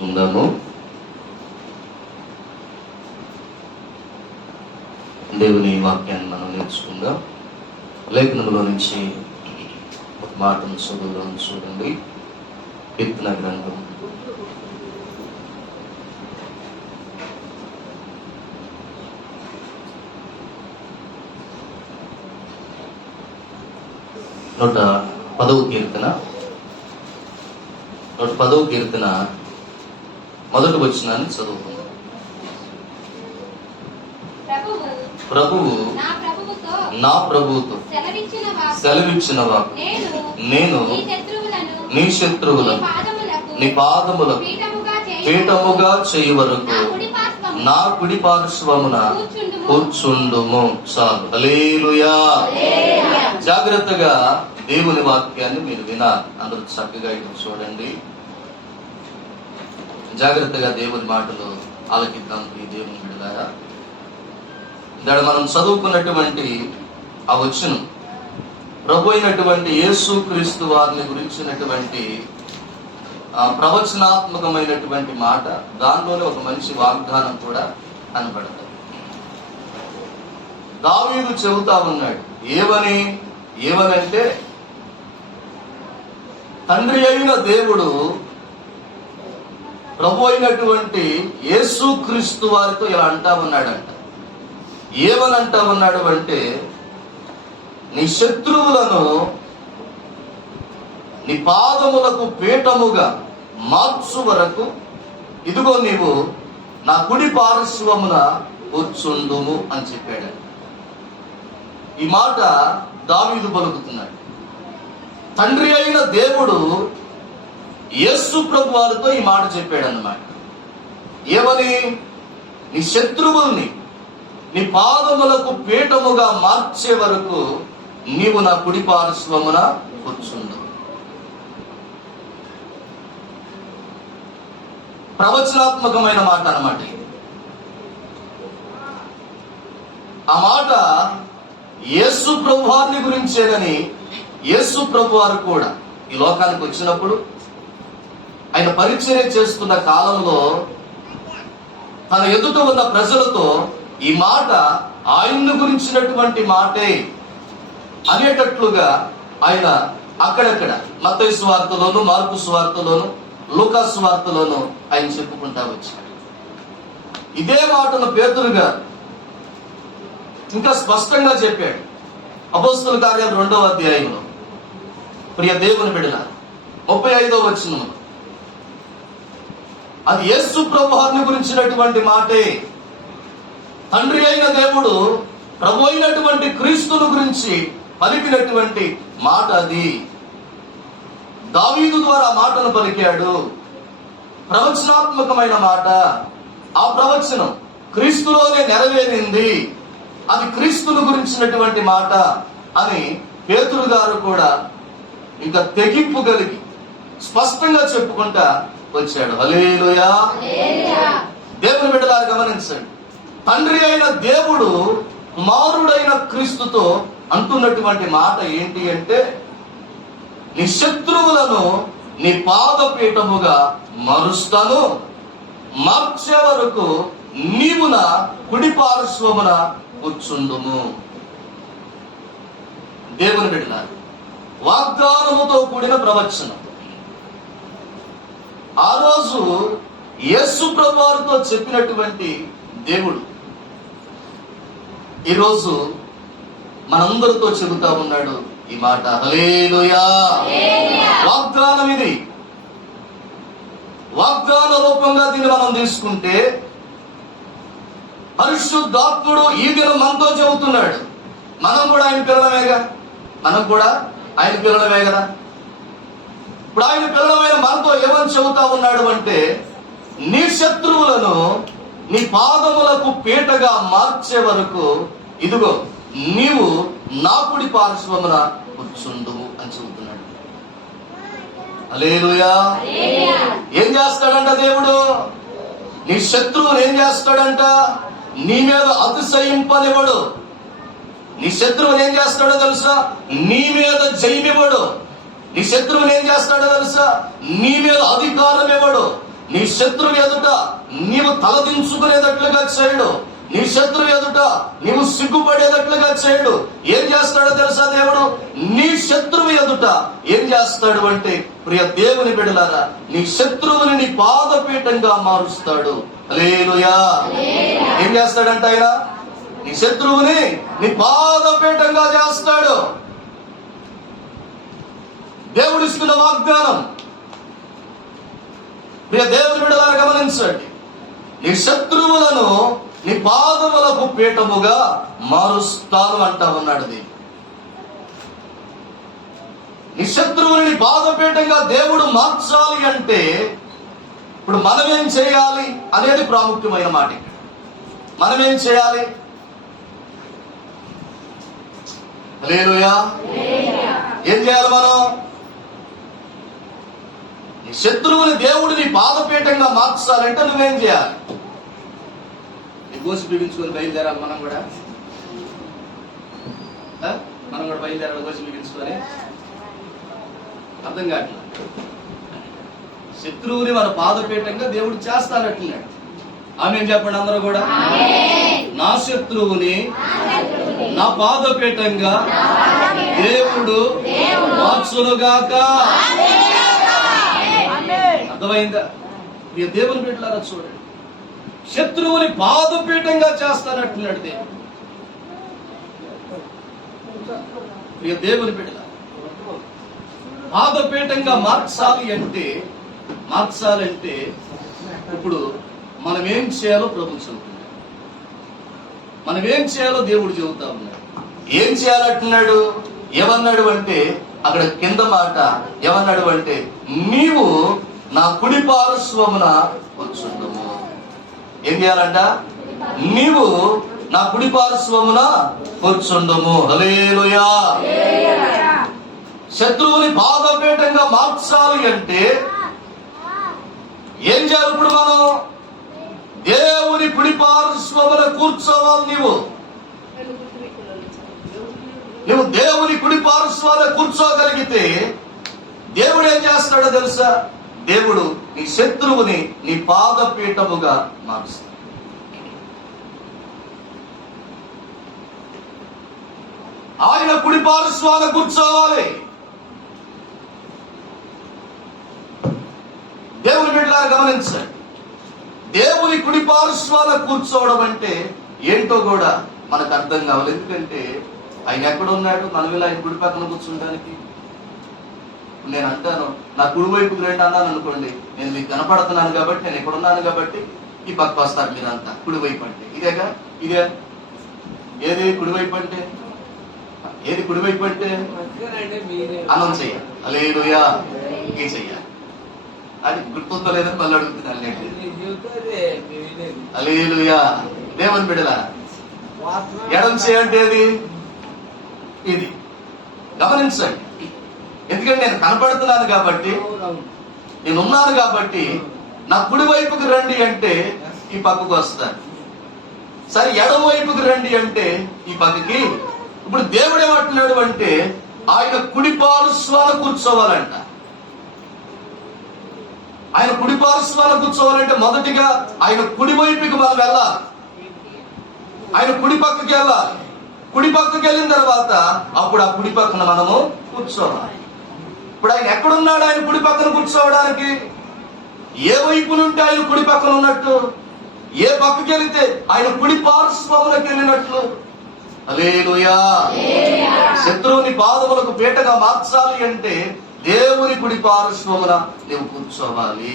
ఉందాము. దేవుని వాక్యాన్ని మనం నేర్చుకుందాం. లేఖనంలో నుంచి ఒక మాటను చదువుదాం. చూడండి, కీర్తన గ్రంథం 110వ కీర్తన మొదటి వచనాన్ని చదువుకుందాం. ప్రభువు నా ప్రభువుతో సెలవిచ్చిన వాక్కు, నేను నీ శత్రువులను నీ పాదములకు పీఠముగా చేయి వరకు నా కుడి పార్శ్వమున కూర్చుండుము. చాలు. హల్లెలూయా. జాగ్రత్తగా దేవుని వాక్యాన్ని మీరు వినాలి. అందరూ చక్కగా ఇటు చూడండి. జాగ్రత్తగా దేవుని మాటలు ఆలకిద్దాం. ఈ దేవుని బిడ్డలారా, ఇక్కడ మనం చదువుకున్నటువంటి ఆ వచనం ప్రభు అయినటువంటి యేసు క్రీస్తు వారిని గురించినటువంటి ప్రవచనాత్మకమైనటువంటి మాట. దానిలోనే ఒక మంచి వాగ్దానం కూడా కనబడుతుంది. దావీదు చెబుతా ఉన్నాడు, ఏమనంటే తండ్రి అయిన దేవుడు ప్రభు అయినటువంటి యేసు క్రీస్తు వారితో ఇలా అంటా ఉన్నాడంట. ఏమని అంటా ఉన్నాడు అంటే, నీ శత్రువులను నీ పాదములకు పీఠముగా మార్చు వరకు ఇదిగో నీవు నా కుడి పార్శ్వమున కూర్చుండుము అని చెప్పాడు. ఈ మాట దావీదు పలుకుతున్నాడు. తండ్రి అయిన దేవుడు యేసు ప్రభు వారితో ఈ మాట చెప్పాడు అన్నమాట. ఏమని? నీ శత్రువుల్ని నీ పాదములకు పీఠముగా మార్చే వరకు నీవు నా కుడి పార్శ్వమున కూర్చుండు. ప్రవచనాత్మకమైన మాట అన్నమాట ఇది. ఆ మాట యేసు ప్రభు వారిని గురించేనని యేసు ప్రభు వారు కూడా ఈ లోకానికి వచ్చినప్పుడు ఆయన పరిచర్య చేస్తున్న కాలంలో తన ఎదుట ఉన్న ప్రజలతో ఈ మాట ఆయన్ను గురించినటువంటి మాటే అనేటట్లుగా ఆయన అక్కడక్కడ మత్తయి సువార్తలోను, మార్కు సువార్తలోను, లూకా సువార్తలోను ఆయన చెప్పుకుంటా వచ్చాడు. ఇదే మాటను పేతురు గారు ఇంకా స్పష్టంగా చెప్పాడు. అపోస్తలుల కార్యాలు 2వ అధ్యాయంలో, ప్రియ దేవుని బిడ్డలారా, 35వ వచనం, అది యేసు ప్రభువారిని గురించినటువంటి మాటే. తండ్రి అయిన దేవుడు ప్రభు అయినటువంటి క్రీస్తును గురించి పలికినటువంటి మాట అది. దావీదు ద్వారా మాటను పలికాడు. ప్రవచనాత్మకమైన మాట. ఆ ప్రవచనం క్రీస్తులోనే నెరవేరింది. అది క్రీస్తును గురించినటువంటి మాట అని పేతురు గారు కూడా ఇంకా తెగింపు కలిగి స్పష్టంగా చెప్పుకుంటా వచ్చాడు. హల్లెలూయా. దేవుని బిడ్డలారా గమనించండి, తండ్రి అయిన దేవుడు కుమారుడైన క్రీస్తుతో అంటున్నటువంటి మాట ఏంటి అంటే, నీ శత్రువులను నీ పాదపీఠముగా మారుస్తాను, మార్చే వరకు నీవు నా కుడి పార్శ్వమున కూర్చుండుము. దేవుని బిడ్డలారా, వాగ్దానముతో కూడిన ప్రవచనం. ఆ రోజు యేసు ప్రభువారితో చెప్పినటువంటి దేవుడు ఈరోజు మనందరితో చెబుతా ఉన్నాడు ఈ మాట. హల్లెలూయా. వాగ్దానం ఇది. వాగ్దాన రూపంగా దీన్ని మనం తీసుకుంటే పరిశుద్ధాత్ముడు ఈ దినం మనతో చెబుతున్నాడు. మనం కూడా ఆయన పిల్లలమేగా. ఇప్పుడు ఆయన పిల్లలమైన మనతో ఏమని చెబుతా ఉన్నాడు అంటే, నీ శత్రువులను నీ పాదములకు పీటగా మార్చే వరకు ఇదిగో నీవు నా కుడి పార్శ్వమున కూర్చుండుము అని చెబుతున్నాడు. హల్లెలూయా. ఏం చేస్తాడంట దేవుడు? నీ శత్రువును ఏం చేస్తాడంట? నీ మీద అతిశయింపనివ్వడు. నీ శత్రువుని ఏం చేస్తాడో తెలుసా? నీ మీద జయమివ్వడు. నీ శత్రువుని ఏం చేస్తాడో తెలుసా? నీ మీద అధికారం ఇవ్వడు. నీ శత్రువు ఎదుట నీవు తలదించుకునేటట్లుగా చేయడు. నీ శత్రువు ఎదుట నీవు సిగ్గుపడేటట్లుగా చేయడు. ఏం చేస్తాడో తెలుసా దేవుడు? నీ శత్రువు ఎదుట ఏం చేస్తాడు అంటే, ప్రియ దేవుని బిడ్డలారా, నీ శత్రువుని నీ పాదపీఠంగా మారుస్తాడు. హల్లెలూయా. ఏం చేస్తాడంట ఆయన? నీ శత్రువుని నీ పాదపీఠంగా చేస్తాడు. దేవుడిస్తున్న వాగ్దానం. ప్రియ దేవుని బిడ్డలారా గమనించండి, నీ శత్రువులను నీ పాదములకు పీఠముగా మారుస్తాను అంటా ఉన్నాడు. నీ శత్రువుని నీ పాదపీఠంగా దేవుడు మార్చాలి అంటే ఇప్పుడు మనమేం చేయాలి అనేది ప్రాముఖ్యమైన మాట. మనమేం చేయాలి? హల్లెలూయా. ఏం చేయాలి మనం? నీ శత్రువుని దేవుడు నీ పాదపీఠంగా మార్చాలంటే నువ్వేం చేయాలి? గోసి బిగించుకొని బయలుదేరాలి. మనం కూడా బయలుదేరాలి. గోసి బిగించుకొని అర్థం కావట్లేదు. శత్రువుని మన పాదపీఠంగా దేవుడు చేస్తానట్టున్నాడు. ఆమేన్ చెప్పండి అందరూ కూడా. నా శత్రువుని నా పాదపీఠంగా దేవుడు మార్చునుగాక. అర్థమైందా? మీ దేవుని బిడ్డలారా చూడండి, శత్రువుని పాదపీఠంగా చేస్తానట్టున్నాడు దేవుడు. ప్రియ దేవుని బిడ్డలారా, పాదపీఠంగా మార్చాలంటే ఇప్పుడు మనం ఏం చేయాలో ప్రభు చెబుతున్నాడు. మనం ఏం చేయాలో దేవుడు చెబుతా ఉన్నాడు. ఏం చేయాలంటున్నాడు? ఏమన్నాడు అంటే, అక్కడ కింద మాట ఏమన్నాడు అంటే, నీవు నా కుడి పార్శ్వమున కూర్చుందుము. ఏం చేయాలంట? నీవు నా కుడి పార్శ్వమున కూర్చుందుము. హల్లెలూయా. శత్రువుని పాదపీఠంగా మార్చాలి అంటే ఏం చేయాలి? ఇప్పుడు మనం దేవుని కుడి పార్శ్వమున కూర్చోవాలి. నువ్వు దేవుని కుడి పార్శ్వాన కూర్చోగలిగితే దేవుడు ఏం చేస్తాడో తెలుసా? దేవుడు నీ శత్రువుని నీ పాదపీఠముగా మారుస్తాడు. ఆయన కుడి పార్శ్వాన కూర్చోవాలి. దేవుని బిడ్డలారా గమనించండి, దేవుని కుడి పార్శ్వాన కూర్చోవడం అంటే ఏంటో కూడా మనకు అర్థం కావాలి. ఎందుకంటే ఆయన ఎక్కడ ఉన్నాడు? మనం ఇలా ఆయన కుడి పక్కన కూర్చుంటానికి. నేను అంటాను, నా కుడి వైపుకి రండి అన్నాను అనుకోండి, నేను మీకు కనపడుతున్నాను కాబట్టి, నేను ఇక్కడ ఉన్నాను కాబట్టి ఈ పక్క వస్తారు మీరంతా. కుడివైపు అంటే ఇదేగా? ఇదే ఏది కుడివైపు అంటే? ఏది కుడివైపు అంటే? అన్నం చెయ్యాలి. హల్లెలూయా. ఏం చెయ్యాలి అది గుర్తుందో లేదని మళ్ళీ అడుగుతున్నాను. హల్లెలూయా. దేవుని బిడ్డలా, ఎడం చేయండి ఏది? ఇది. గమనించండి, ఎందుకంటే నేను కనపడుతున్నాను కాబట్టి, నేనున్నాను కాబట్టి నా కుడి వైపుకి రండి అంటే ఈ పక్కకు వస్తాను. సరే ఎడం వైపుకి రండి అంటే ఈ పక్కకి. ఇప్పుడు దేవుడు ఏమంటున్నాడు అంటే ఆయన కుడి పార్శ్వాన కూర్చోవాలంట. ఆయన కుడి పార్శ్వాన కూర్చోవాలంటే మొదటిగా ఆయన కుడి వైపుకి మనం వెళ్ళాలి. ఆయన కుడి పక్కకి వెళ్ళాలి. కుడి పక్కకి వెళ్ళిన తర్వాత అప్పుడు ఆ కుడి పక్కన మనము కూర్చోవాలి. ఇప్పుడు ఆయన ఎక్కడున్నాడు? ఆయన కుడి పక్కన కూర్చోవడానికి ఏ వైపు నుండి ఆయన కుడి పక్కన ఉన్నట్టు? ఏ పక్కకి వెళితే ఆయన కుడి పార్శ్వములకు వెళ్ళినట్లు. హల్లెలూయా. శత్రువుని పాదములకు పీటగా మార్చాలి అంటే దేవుని కుడి పార్శ్వమున నువ్వు కూర్చోవాలి.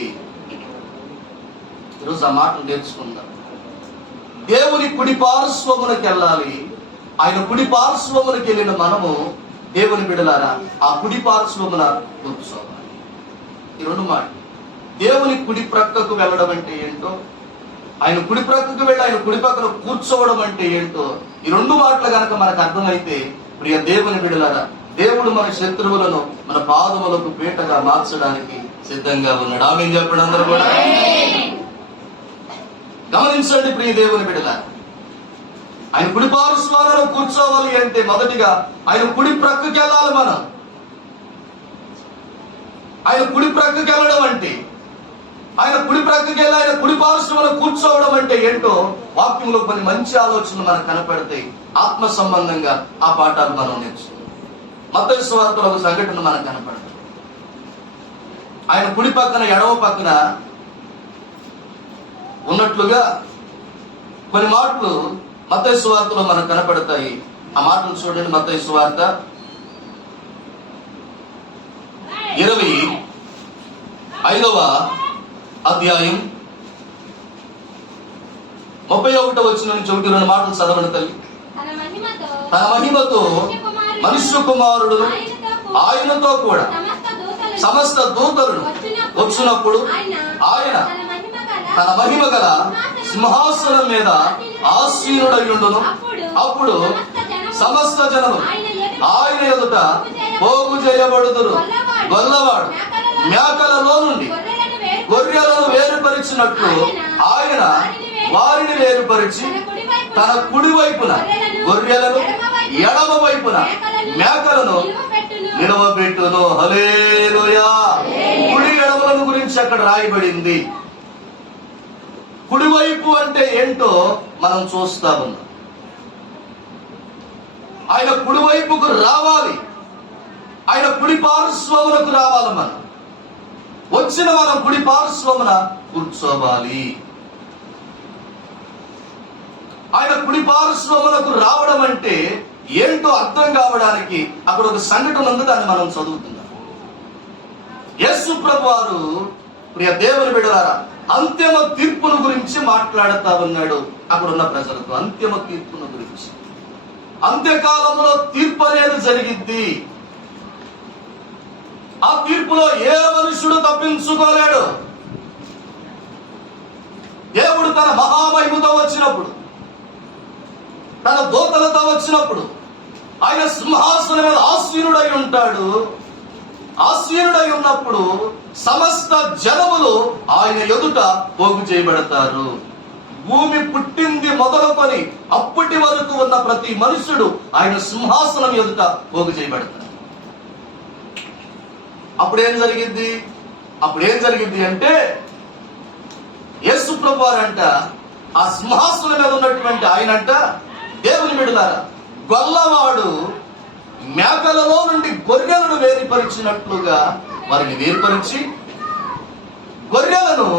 ఈరోజు ఆ మాటలు నేర్చుకుందాం. దేవుని కుడి పార్శ్వమునకి వెళ్ళాలి. ఆయన కుడి పార్శ్వమునకి వెళ్ళిన మనము దేవుని బిడ్డలారా ఆ కుడి పార్శ్వమున కూర్చోవాలి. ఈ రెండు మాటలు. దేవుని కుడి ప్రక్కకు వెళ్ళడం అంటే ఏంటో, ఆయన కుడి ప్రక్కకు వెళ్ళి ఆయన కుడి పక్కన కూర్చోవడం అంటే ఏంటో, ఈ రెండు మాటలు గనక మనకు అర్థమైతే ప్రియ దేవుని బిడ్డలారా, దేవుడు మన శత్రువులను మన పాదములకు పీటగా మార్చడానికి సిద్ధంగా ఉన్నాడు. ఆమేన్ చెప్పండి అందరూ కూడా. గమనించండి ప్రియ దేవుని బిడ్డలారా, ఆయన కుడి పార్శ్వాలలో కూర్చోవాలి అంటే మొదటిగా ఆయన కుడి ప్రక్కకి వెళ్ళాలి. మనం ఆయన కుడి ప్రక్కకి వెళ్ళడం అంటే ఆయన కుడి ప్రక్కకి వెళ్ళి ఆయన కుడి పార్శ్వమున కూర్చోవడం అంటే ఏంటో వాక్యంలో కొన్ని మంచి ఆలోచనలు మనకు కనపడతాయి. ఆత్మ సంబంధంగా ఆ పాఠాలు మనం నేర్చుకుంటాం. మత్తయి సువార్తలో ఒక సంఘటన మనకు కనపడుతుంది. ఆయన కుడి పక్కన ఎడమ పక్కన ఉన్నట్లుగా కొన్ని మాటలు మత్తయి సువార్తలో మనకు కనపడతాయి. ఆ మాటలు చూడండి. మత్తయి సువార్త 25వ అధ్యాయం 31వ వచనం నుంచి 1-2 మాటలు చదవండి తల్లి. తన మహిమతో మనుష్య కుమారుడు ఆయనతో కూడా సమస్త దూతలను వచ్చినప్పుడు ఆయన తన మహిమ గల సింహాసనం మీద ఆసీనుడయ్యుండును. అప్పుడు సమస్త జనము ఆయన ఎదుట పోగు చేయబడుదురు. గొల్లవాడు మేకలలో నుండి గొర్రెలను వేరుపరిచినట్లు ఆయన వారిని వేరుపరిచి తన కుడి వైపున గొర్రెలను ఎడమ వైపున మేకలను నిలవబెట్టును. హల్లెలూయా. కుడి ఎడమలను గురించి అక్కడ రాయబడింది. కుడివైపు అంటే ఏంటో మనం చూస్తా ఉన్నాం. ఆయన కుడివైపుకు రావాలి. ఆయన కుడి పార్శ్వమునకు రావాలి. మనం వచ్చిన మనం కుడి పార్శ్వమున కూర్చోవాలి. ఆయన కుడి పార్శ్వమునకు రావడం అంటే ఏంటో అర్థం కావడానికి అక్కడ ఒక సంఘటన ఉంది. దాన్ని మనం చదువుతున్నాం. యేసు ప్రభు వారు ప్రియ దేవుని బిడ్డలారా అంతిమ తీర్పును గురించి మాట్లాడుతా ఉన్నాడు అక్కడ ఉన్న ప్రజలకు. అంతిమ తీర్పును గురించి, అంత్యకాలంలో తీర్పు అనేది జరిగిద్ది. ఆ తీర్పులో ఏ మనుషుడు తప్పించుకోలేడు. దేవుడు తన మహామహిమతో వచ్చినప్పుడు, తన దూతలతో వచ్చినప్పుడు ఆయన సింహాసనం మీద ఆసీనుడై ఉంటాడు. ఆసీనుడై ఉన్నప్పుడు సమస్త జనములు ఆయన ఎదుట పోగు చేయబడతారు. భూమి పుట్టింది మొదలుకొని అప్పటి వరకు ఉన్న ప్రతి మనుషుడు ఆయన సింహాసనం ఎదుట పోగు చేయబడతారు. అప్పుడేం జరిగింది అంటే యేసు ప్రభు వారంట ఆ సింహాసనం మీద ఉన్నటువంటి ఆయనంట, దేవుని బిడ్డలారా, గొల్లవాడు మేకలలో నుండి గొర్రెలను వేరుపరిచినట్లుగా వారిని వేరుపరిచి గొర్రెలను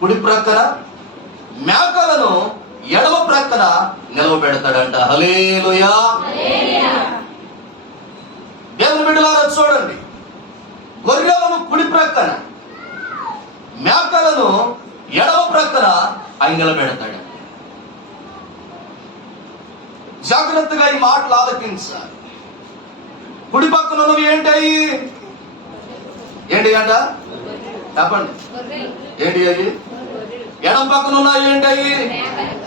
కుడి ప్రక్కన మేకలను ఎడమ ప్రక్కన నిలవబెడతాడంట. హల్లెలూయా. దేవుని బిడ్డలారా చూడండి, గొర్రెలను కుడి ప్రక్కన మేకలను ఎడమ ప్రక్కన ఆయన నిలబెడతాడు. జాగ్రత్తగా ఈ మాటలు ఆలకించాలి. కుడి పక్కన ఉన్నవి ఏంటి అంట చెప్పండి. ఏంటి అవి? ఎడం పక్కన ఉన్నాయి ఏంటి?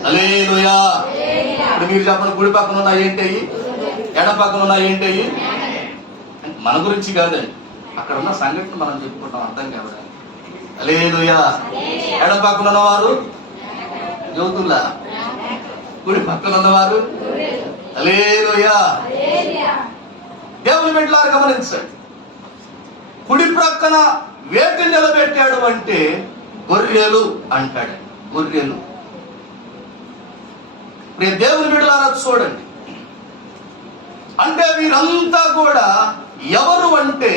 హల్లెలూయా. ఇప్పుడు మీరు చెప్పండి, కుడి పక్కన ఉన్నాయి ఏంటి? ఎడం పక్కన ఉన్నాయి ఏంటి? మన గురించి కాదండి, అక్కడ ఉన్న సంఘటన మనం చెప్పుకుంటాం అర్థం కావడానికి. హల్లెలూయా. ఎడం పక్కన ఉన్నవారు జ్యోతుల్లా, కుడి పక్కన ఉన్నవారు హల్లెలూయా. దేవుని బిడ్డలారా గమనించండి, కుడి ప్రక్కన వేటిని నిలబెట్టాడు అంటే గొర్రెలు అంటాడు. గొర్రెలు. దేవుని బిడ్డలారా చూడండి, అంటే వీరంతా కూడా ఎవరు అంటే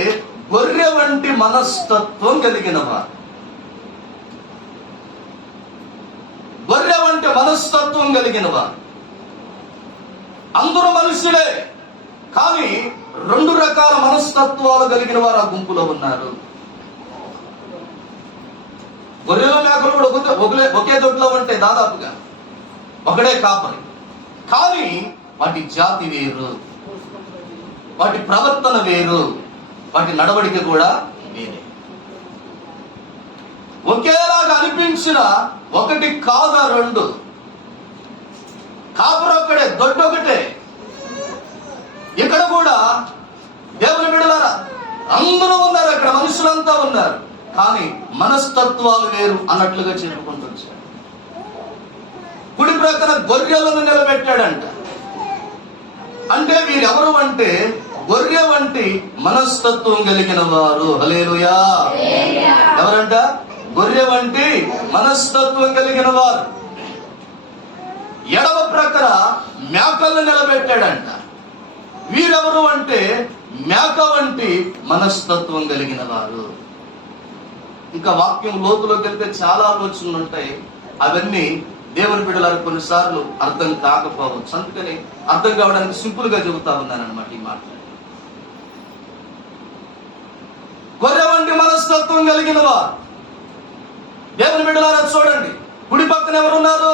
గొర్రె వంటి మనస్తత్వం కలిగినవారు. గొర్రె వంటి మనస్తత్వం కలిగినవారు. అందరూ మనుషులే, కానీ 2 రకాల మనస్తత్వాలు కలిగిన వారు ఆ గుంపులో ఉన్నారు. గొర్రెల మేకలు కూడా ఒకే దొడ్లో ఉంటాయి, దాదాపుగా ఒకడే కాపరి. కానీ వాటి జాతి వేరు, వాటి ప్రవర్తన వేరు, వాటి నడవడిక కూడా వేరే. ఒకేలాగా అనిపించిన ఒకటి కాదా 2. కాపరి ఒక్కడే, దొడ్డొకటే. ఇక్కడ కూడా దేవుని బిడ్డలారా అందరూ ఉన్నారు, అక్కడ మనుషులంతా ఉన్నారు, కానీ మనస్తత్వాలు వేరు అన్నట్లుగా చెప్పుకుంటూ వచ్చాడు. కుడి ప్రక్కన గొర్రెలను నిలబెట్టాడంట. అంటే వీరెవరు అంటే గొర్రె వంటి మనస్తత్వం కలిగిన వారు. హల్లెలూయా. ఎవరంట? గొర్రె వంటి మనస్తత్వం కలిగిన వారు. ఎడమ ప్రక్కన మేకలను నిలబెట్టాడంట. వీరెవరు అంటే మేక వంటి మనస్తత్వం కలిగిన వారు. ఇంకా వాక్యం లోతులోకి వెళ్తే చాలా ఆలోచనలు ఉంటాయి. అవన్నీ దేవుని బిడ్డలకు కొన్నిసార్లు అర్థం కాకపోవచ్చు. అందుకని అర్థం కావడానికి సింపుల్ గా చెబుతా ఉన్నాను అనమాట ఈ మాట. గొర్రె వంటి మనస్తత్వం కలిగిన వారు. దేవుని బిడ్డలారా చూడండి, కుడి పక్కన ఎవరున్నారు?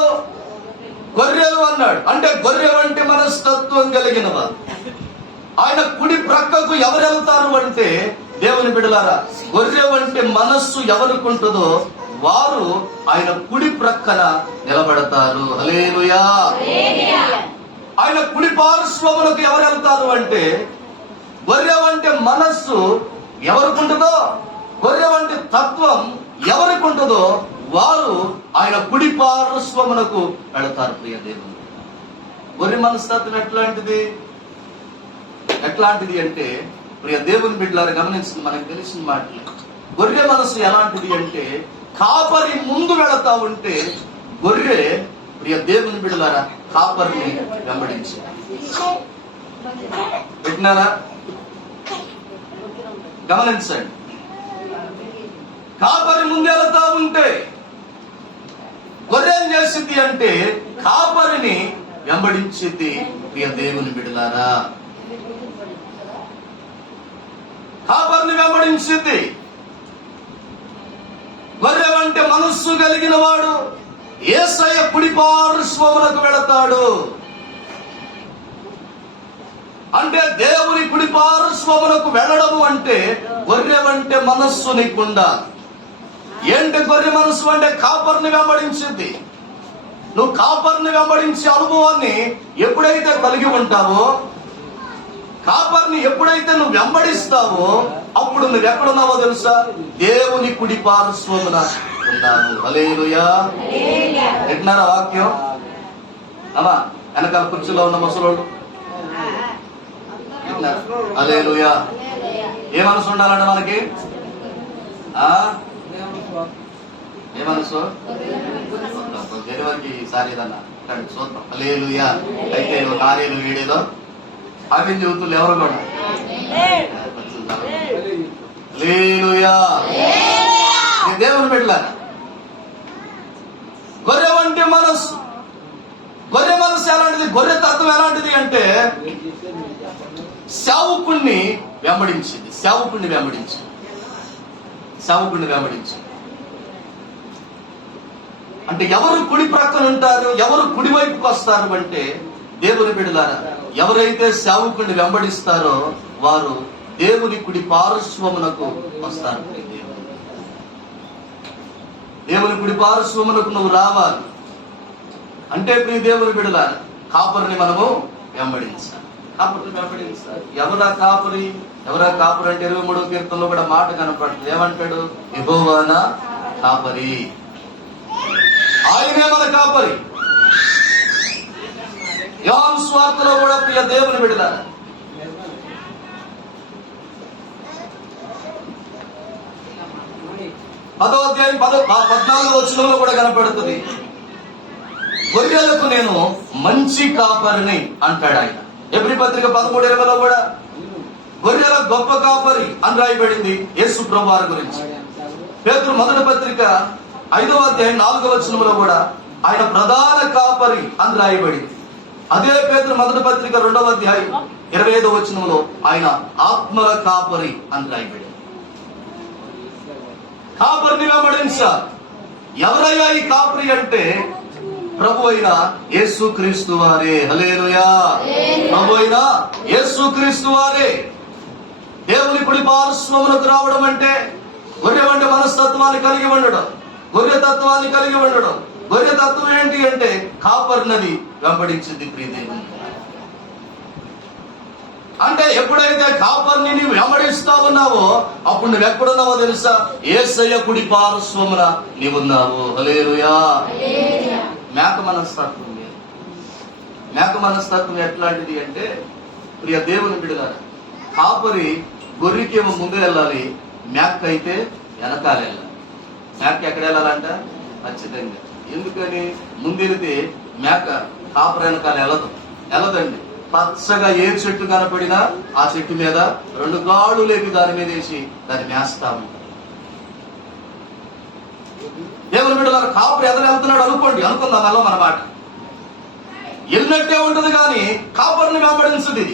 గొర్రెలు అన్నాడు. అంటే గొర్రె వంటి మనస్తత్వం కలిగిన వారు. ఆయన కుడి ప్రక్కకు ఎవరు వెళ్తారు అంటే, దేవుని బిడ్డలారా, గొర్రె వంటి మనస్సు ఎవరికుంటుందో వారు ఆయన కుడి ప్రక్కన నిలబడతారు. హల్లెలూయా. ఆయన కుడి పార్శ్వములకు ఎవరు వెళ్తారు అంటే, గొర్రె వంటి మనస్సు ఎవరికుంటుందో, గొర్రె వంటి తత్వం ఎవరికుంటుందో వారు ఆయన కుడి పార్శ్వమునకు వెళతారు. ప్రియ దేవుని, గొర్రె మనస్తత్వం ఎట్లాంటిది అంటే, ప్రియ దేవుని బిడ్డలారా గమనించింది, మనకు తెలిసిన మాటలు. గొర్రె మనసు ఎలాంటిది అంటే, కాపరి ముందు వెళతా ఉంటే గొర్రె, ప్రియ దేవుని బిడ్డలారా, కాపరిని వెంబడించి పెట్టినారా? గమనించండి, కాపరి ముందు వెళతా ఉంటే గొర్రె ఏం చేసింది అంటే కాపరిని వెంబడించింది. ప్రియ దేవుని బిడ్డలారా, కాపరిని వెంబడించింది. గొర్రె వంటి మనస్సు కలిగిన వాడు యేసయ్య కుడి పార్శ్వమునకు వెళతాడు. అంటే దేవుని కుడి పార్శ్వమునకు వెళ్ళడము అంటే గొర్రె వంటి మనస్సు నీకుండాలి. ఏంటి గొర్రె మనస్సు అంటే? కాపరిని వెంబడించింది. నువ్వు కాపరిని వెంబడించే అనుభవాన్ని ఎప్పుడైతే కలిగి ఉంటావో, కాపరిని ఎప్పుడైతే నువ్వు వెంబడిస్తావో, అప్పుడు నువ్వు ఎక్కడున్నావో తెలుసా? దేవుని కుడి పార్శ్వమున ఉన్నావు. హల్లెలూయా. వింటున్నారా వాక్యం? అమ్మా, వెనకాల కుర్చీలో ఉన్న ముసలోళ్ళు హల్లెలూయా. ఏ మనసు ఉండాలంటే మనకి? ఏ మనసు? జనవరికి ఈసారి ఏదన్నా చూద్దాం. హల్లెలూయా. అయితే కార్యాలు వీడియోలో అవి చెబుతులు ఎవరు కూడా హల్లెలూయా. దేవుని బిడ్డలారా, గొర్రె వంటి మనస్సు. గొర్రె మనస్సు ఎలాంటిది? గొర్రె తత్వం ఎలాంటిది అంటే సేవకుణ్ణి వెంబడించింది. సేవకుణ్ణి వెంబడించింది. అంటే ఎవరు కుడి ప్రక్కన ఉంటారు, ఎవరు కుడి వైపుకి వస్తారు అంటే, దేవుని బిడ్డలారా, ఎవరైతే సేవకుణ్ణి వెంబడిస్తారో వారు దేవుని కుడి పార్శ్వమునకు వస్తారు. దేవుని కుడి పార్శ్వమునకు నువ్వు రావాలి అంటే, ప్రియ దేవుని బిడ్డలారా, కాపరిని మనము వెంబడించాలి. ఎవరా కాపరి అంటే 23వ కీర్తనలో కూడా మాట కనపడుతుంది. ఏమంటాడు? యెహోవా నా కాపరి, ఆయనే మన కాపరి. యోహాను సువార్తలో కూడా, ప్రియ దేవుని బిడ్డలారా, పదో అధ్యాయం 14వ వచనంలో కూడా కనపడుతుంది. గొర్రెలకు నేను మంచి కాపరిని అంటాడు ఆయన. ఎబ్రీ పత్రిక 13:20లో కూడా గొర్రెల గొప్ప కాపరి అని రాయబడింది యేసు ప్రభువారి గురించి. పేతురు మొదటి పత్రిక 5వ అధ్యాయం 4వ వచనంలో కూడా ఆయన ప్రధాన కాపరి అని రాయబడింది. అదే పేతురు మొదటి పత్రిక 2వ అధ్యాయం 25వ వచనంలో ఆయన ఆత్మల కాపరి అని రాయబడింది. కాపరిని వెంబడించాలి. ఎవరయ్యా ఈ కాపరి అంటే, ప్రభు అయిన యేసుక్రీస్తు వారే. హల్లెలూయా. ప్రభు అయిన యేసుక్రీస్తు వారే. దేవుని కుడి పార్శ్వమునకు రావడం అంటే గొర్రె వంటి మనస్తత్వాన్ని కలిగి ఉండడం, గొర్రె తత్వాన్ని కలిగి ఉండడం. గొర్రె తత్వం ఏంటి అంటే కాపరినది వెంబడించింది. ప్రియదేవుని అంటే ఎప్పుడైతే కాపరిని నీవు వెంబడిస్తా ఉన్నావో అప్పుడు నువ్వు ఎక్కడున్నావో తెలుసా? యేసయ్య కుడి పార్శ్వమున నీవున్నావు. హల్లెలూయా. మేక మనస్తత్వం ఎట్లాంటిది అంటే, ప్రియ దేవుని బిడ్డలారా, కాపరి గొర్రెకేమో ముందు వెళ్ళాలి, మేక అయితే వెనకాల వెళ్ళాలి. మేక ఎక్కడ వెళ్ళాలంట? ఖచ్చితంగా. ఎందుకని? ముందెళితే మేక కాపర్ వెనకాల వెళ్ళదండి. పచ్చగా ఏ చెట్టు కనపడినా ఆ చెట్టు మీద 2 కాళ్ళు లేపి దాని మీద వేసి దాన్ని మేస్తాము. దేవుని బిడ్డలారా, కాపర్ వెళ్తున్నాడు అనుకుందాం అలా మన మాట వెళ్ళినట్టే ఉంటుంది, కానీ కాపర్ని వెంబడించదు.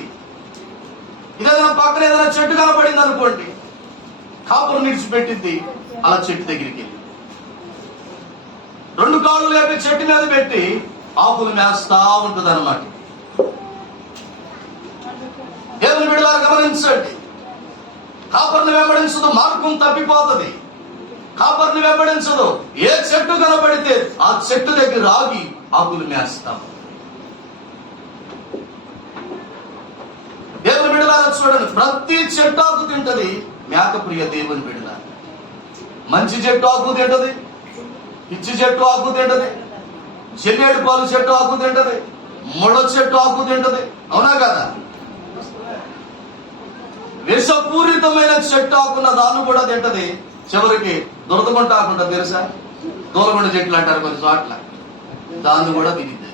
ఇదేదైనా పక్కన ఏదైనా చెట్టు కనపడింది అనుకోండి, కాపర్ నిడిచిపెట్టింది, అలా చెట్టు దగ్గరికి వెళ్ళి 2 కాళ్ళు లేపి చెట్టు మీద పెట్టి ఆకులు మేస్తా ఉంటుంది అన్నమాట. దేవుని బిడ్డలారా గమనించండి, కాపర్ని వెంబడించదు, మార్గం తప్పిపోతుంది. కాపర్ని వెంబడించదు. ఏ చెట్టు కనపడితే ఆ చెట్టు దగ్గర ఆగి ఆకులు మేస్తాం. దేవుని బిడ్డలారా చూడండి, ప్రతి చెట్టు ఆకు తింటది మేక. ప్రియ దేవుని బిడ్డలారా, మంచి చెట్టు ఆకు తింటది, పిచ్చి చెట్టు ఆకు తింటది, చెల్లేడు పాలు చెట్టు ఆకు తింటది, ముళ్ళ చెట్టు ఆకు తింటది. అవునా కదా? విషపూరితమైన చెట్టు ఆకున్న దాన్ని కూడా తింటది. చివరికి దురదగుంట ఆకుండా తెలుసా? దూరగుండ చెట్లు అంటారు కొన్ని చోట్ల, దాన్ని కూడా తినిద్ది.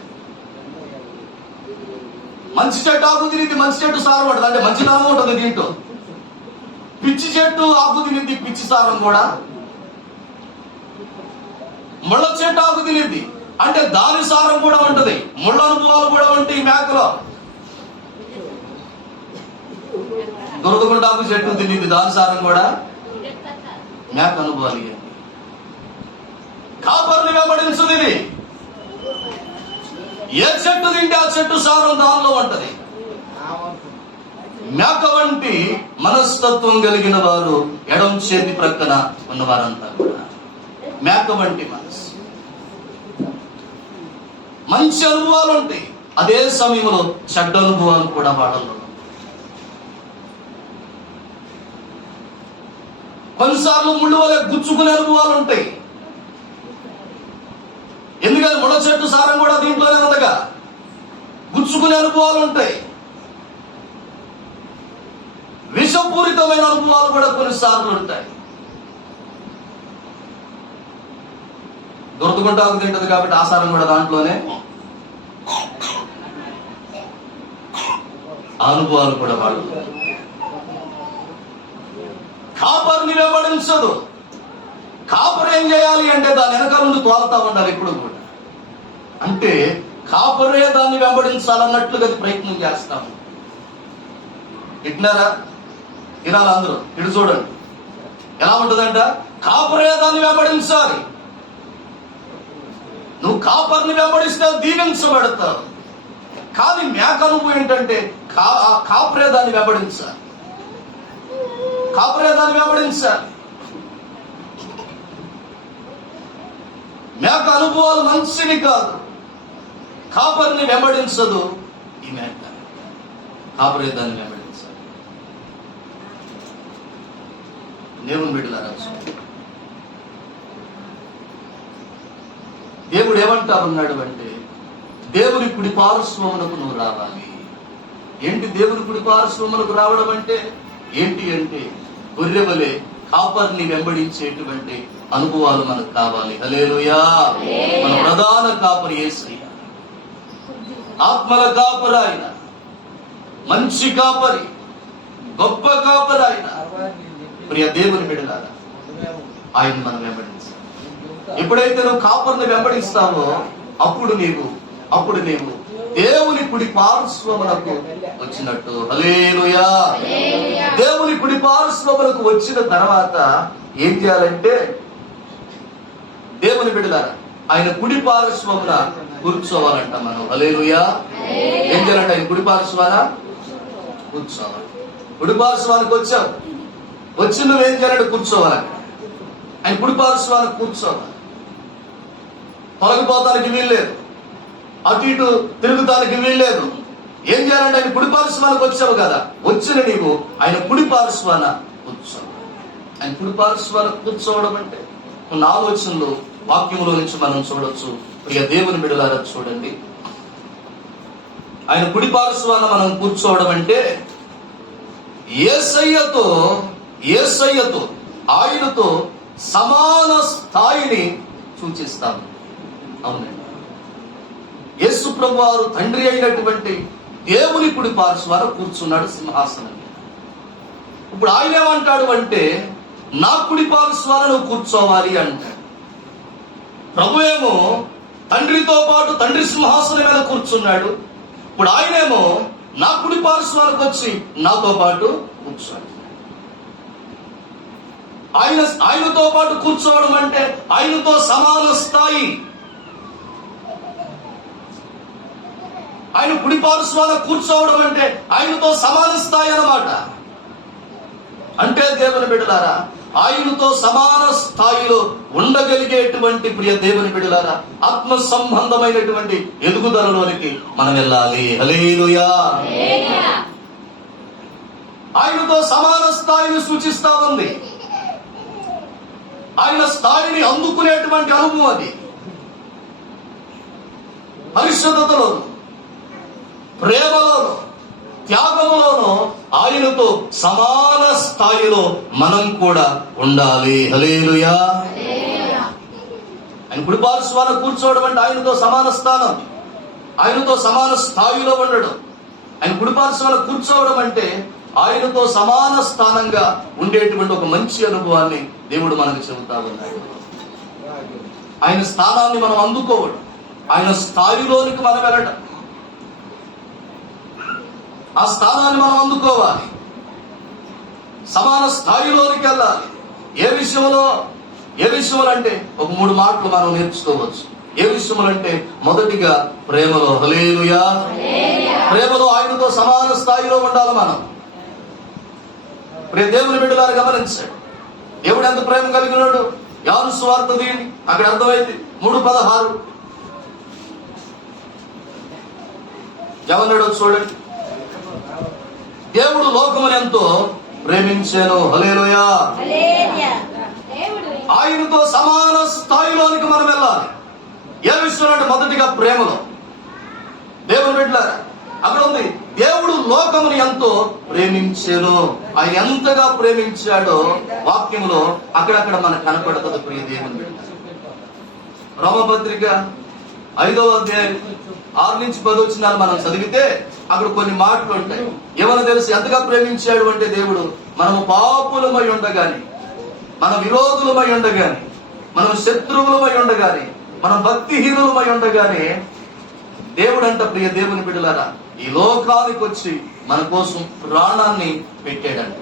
మంచి చెట్టు ఆకు తినిద్ది, మంచి చెట్టు సారం ఉంటుంది, అంటే మంచి నామం ఉంటుంది దీంట్లో. పిచ్చి చెట్టు ఆకు తినిద్ది, పిచ్చి సారం కూడా. ముళ్ళ చెట్టు ఆకు తినిద్ది, అంటే దాని సారం కూడా ఉంటది, ముళ్ళ అనుభవాలు కూడా ఉంటాయి మేకలో. దురదగుంట ఆకు చెట్టు తినిద్ది, దాని సారం కూడా మేక అనుభవాలు. కాపర్ని వెంబడించదు ఇది. ఏ చెట్టు తింటే ఆ చెట్టు సారం దానిలో ఉంటది. మేక వంటి మనస్తత్వం కలిగిన వారు ఎడం చేతి ప్రక్కన ఉన్నవారంతా కూడా మేక వంటి మనసు. మంచి అనుభవాలు ఉంటాయి, అదే సమయంలో చెడ్డ అనుభవాలు కూడా వాళ్ళలో. కొన్నిసార్లు ముళ్ళు వలె గుచ్చుకునే అనుభవాలు ఉంటాయి. ఎందుకని? ముళ్ళ చెట్టు సారం కూడా దీంట్లోనే ఉందగా. గుచ్చుకునే అనుభవాలు ఉంటాయి. విషపూరితమైన అనుభవాలు కూడా కొన్నిసార్లు ఉంటాయి. దురదగుంటాకు తింటది కాబట్టి ఆసారం కూడా దాంట్లోనే, అనుభవాలు కూడా వాళ్ళు. కాపర్ని వెంబడించదు. కాపర్ ఏం చేయాలి అంటే దాని వెనకాల నుండి తోలుతా ఉండాలి ఎప్పుడు కూడా. అంటే కాపరే దాన్ని వెంబడించాలన్నట్లుగా ప్రయత్నం చేస్తాము. ఇట్నారా? వినాలి అందరూ. ఇటు చూడండి ఎలా ఉంటుందంట. కాపరే దాన్ని వెంబడించాలి. నువ్వు కాపర్ని వెంబడిస్తే దీవించబడతావు. కానీ మేక అనుభవం ఏంటంటే కాపరే దాన్ని వెంబడించాలి. కాపరే దాన్ని వెంబడించాలి. మేక అనుభవాలు మంచివి కాదు. కాపర్ని వెంబడించదు ఈ మేక. కాపరే దాన్ని వెంబడించాలి. దేవుని బిడ్డలారా, దేవుడు ఏమంటా ఉన్నాడు అంటే, దేవుని కుడి పార్శ్వమునకు నువ్వు రావాలి. ఏంటి దేవుని కుడి పార్శ్వమునకు రావడం అంటే? ఏంటి అంటే గొర్రెవలే కాపర్ని వెంబడించేటువంటి అనుభవాలు మనకు కావాలి. హల్లెలూయా. మన ప్రధాన కాపరి యేసయ్య, ఆత్మల కాపరి ఆయన, మంచి కాపరి, గొప్ప కాపరి ఆయన. ప్రియ దేవుని బిడ్డలారా, ఆయన మనం వెంబడించాలి. ఎప్పుడైతే నువ్వు కాపర్ని వెంబడిస్తావో అప్పుడు నీవు దేవుని కుడి పార్శ్వమునకు వచ్చినట్టు. హల్లెలూయా. దేవుని కుడి పార్శ్వమునకు వచ్చిన తర్వాత ఏం చేయాలంటే, దేవుని బిడ్డలారా, ఆయన కుడి పార్శ్వమున కూర్చోవాలంట మనం. హల్లెలూయా. ఏం చేయాలంటే ఆయన కుడి పార్శ్వాన కూర్చోవాలి. కుడి పార్శ్వానికి వచ్చి నువ్వేం చేయాలంటే కూర్చోవాలంట. ఆయన కుడి పార్శ్వాన కూర్చోవాలి. తొలగిపోతానికి వీల్లేదు, అటు ఇటు తిరుగుతానికి వీల్లేదు. ఏం చేయాలంటే ఆయన కుడి పార్శ్వానికి వచ్చావు కదా, వచ్చిన నీవు ఆయన కుడి పార్శ్వాన కూర్చోవాలి. ఆయన కుడి పార్శ్వాన కూర్చోవడం అంటే కొన్ని ఆలోచనలు వాక్యంలో నుంచి మనం చూడొచ్చు. ప్రియ దేవుని బిడ్డలారా చూడండి, ఆయన కుడి పార్శ్వాన మనం కూర్చోవడం అంటే యేసయ్యతో ఆయనతో సమాన స్థాయిని సూచిస్తాము. అవునండి, యేసు ప్రభు వారు తండ్రి అయినటువంటి దేవుని కుడి పార్శ్వాన కూర్చున్నాడు సింహాసనం. ఇప్పుడు ఆయన ఏమంటాడు అంటే, నా కుడి పార్శ్వాన నువ్వు కూర్చోవాలి అంటాడు. ప్రభు ఏమో తండ్రితో పాటు తండ్రి సింహాసనం మీద కూర్చున్నాడు. ఇప్పుడు ఆయనేమో నా కుడి పార్శ్వానికి వచ్చి నాతో పాటు కూర్చోడు. ఆయనతో పాటు కూర్చోవడం అంటే ఆయనతో సమాన స్థాయి. ఆయన కుడి పార్శ్వాన కూర్చోవడం అంటే ఆయనతో సమాన స్థాయి అన్నమాట. అంటే దేవుని బిడ్డలారా, ఆయనతో సమాన స్థాయిలో ఉండగలిగేటువంటి ప్రియ దేవుని బిడ్డలారా, ఆత్మ సంబంధమైనటువంటి ఎదుగుదలలోనికి మనం వెళ్ళాలి. హల్లెలూయా. ఆయనతో సమాన స్థాయిని సూచిస్తా ఉంది. ఆయన స్థాయిని అందుకునేటువంటి అనుభవం అది. పరిశుద్ధతలో, ప్రేమలోను, త్యాగములోను ఆయనతో సమాన స్థాయిలో మనం కూడా ఉండాలి. హల్లెలూయా. ఆయన కుడి పార్శ్వాన కూర్చోవడం అంటే ఆయనతో సమాన స్థానం, ఆయనతో సమాన స్థాయిలో ఉండడం. ఆయన కుడి పార్శ్వాన కూర్చోవడం అంటే ఆయనతో సమాన స్థానంగా ఉండేటువంటి ఒక మంచి అనుభవాన్ని దేవుడు మనకు చెబుతా ఉన్నాడు. ఆయన స్థానాన్ని మనం అందుకోవడం, ఆయన స్థాయిలోనికి మనం వెళ్ళడం, ఆ స్థానాన్ని మనం అందుకోవాలి. సమాన స్థాయిలోనికి వెళ్ళాలి. ఏ విషయంలో అంటే ఒక 3 మాటలు మనం నేర్చుకోవచ్చు. ఏ విషయంలో అంటే మొదటిగా ప్రేమలో. హల్లెలూయా. ప్రేమలో ఆయనతో సమాన స్థాయిలో ఉండాలి మనం. ప్రియ దేవుని బిడ్డలారా, గమనించాడు దేవుడు ఎంత ప్రేమ కలిగినాడు. యోహాను సువార్త దీని అక్కడ అర్థమైంది. 3:16 ఏమన్నాడో చూడండి. దేవుడు లోకమును ఎంతో ప్రేమించాను. హల్లెలూయా. ఆయనతో సమాన స్థాయిలోనికి మనం వెళ్ళాలి. ఏ విషయంలో అంటే మొదటిగా ప్రేమలో. దేవుని బిడ్డలారా, అక్కడ ఉంది దేవుడు లోకమును ఎంతో ప్రేమించాను. ఆయన ఎంతగా ప్రేమించాడో వాక్యంలో అక్కడక్కడ మనకు కనపడుతుంది. ప్రియ దేవుని బిడ్డ, రోమపత్రిక 5వ అధ్యాయం 6-10 మనం చదివితే అక్కడ కొన్ని మాటలు ఉంటాయి. ఏమన్నా తెలుసు ఎంతగా ప్రేమించాడు అంటే దేవుడు, మనము పాపులమై ఉండగాని, మన విరోధులమై ఉండగాని, మనం శత్రువులమై ఉండగాని, మనం భక్తిహీనులమై ఉండగానే దేవుడు అంట ప్రియ దేవుని బిడ్డలారా ఈ లోకానికి వచ్చి మన కోసం ప్రాణాన్ని పెట్టాడంట.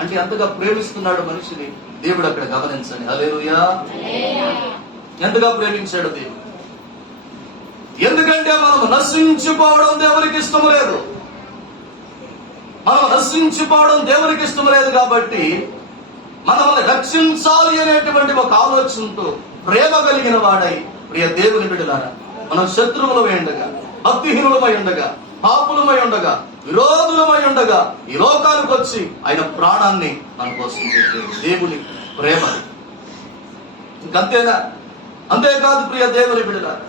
అంటే ఎంతగా ప్రేమిస్తున్నాడు మనిషిని దేవుడు అక్కడ గమనించండి. హల్లెలూయా. ఎంతగా ప్రేమించాడు దేవుడు. ఎందుకంటే మనం నశించిపోవడం దేవునికి ఇష్టం లేదు. మనం నశించిపోవడం దేవునికి ఇష్టం లేదు కాబట్టి మనల్ని రక్షించాలి అనేటువంటి ఒక ఆలోచనతో ప్రేమ కలిగిన వాడై ప్రియ దేవుని బిడ్డలారా, మనం శత్రువులమై ఉండగా, భక్తిహీనులమై ఉండగా, పాపులమై ఉండగా, విరోధులమై ఉండగా ఈ లోకానికి వచ్చి ఆయన ప్రాణాన్ని మన కోసం పెట్టాడు. దేవుని ప్రేమ ఇంకంతేనా? అంతేకాదు ప్రియ దేవుని బిడ్డలారా,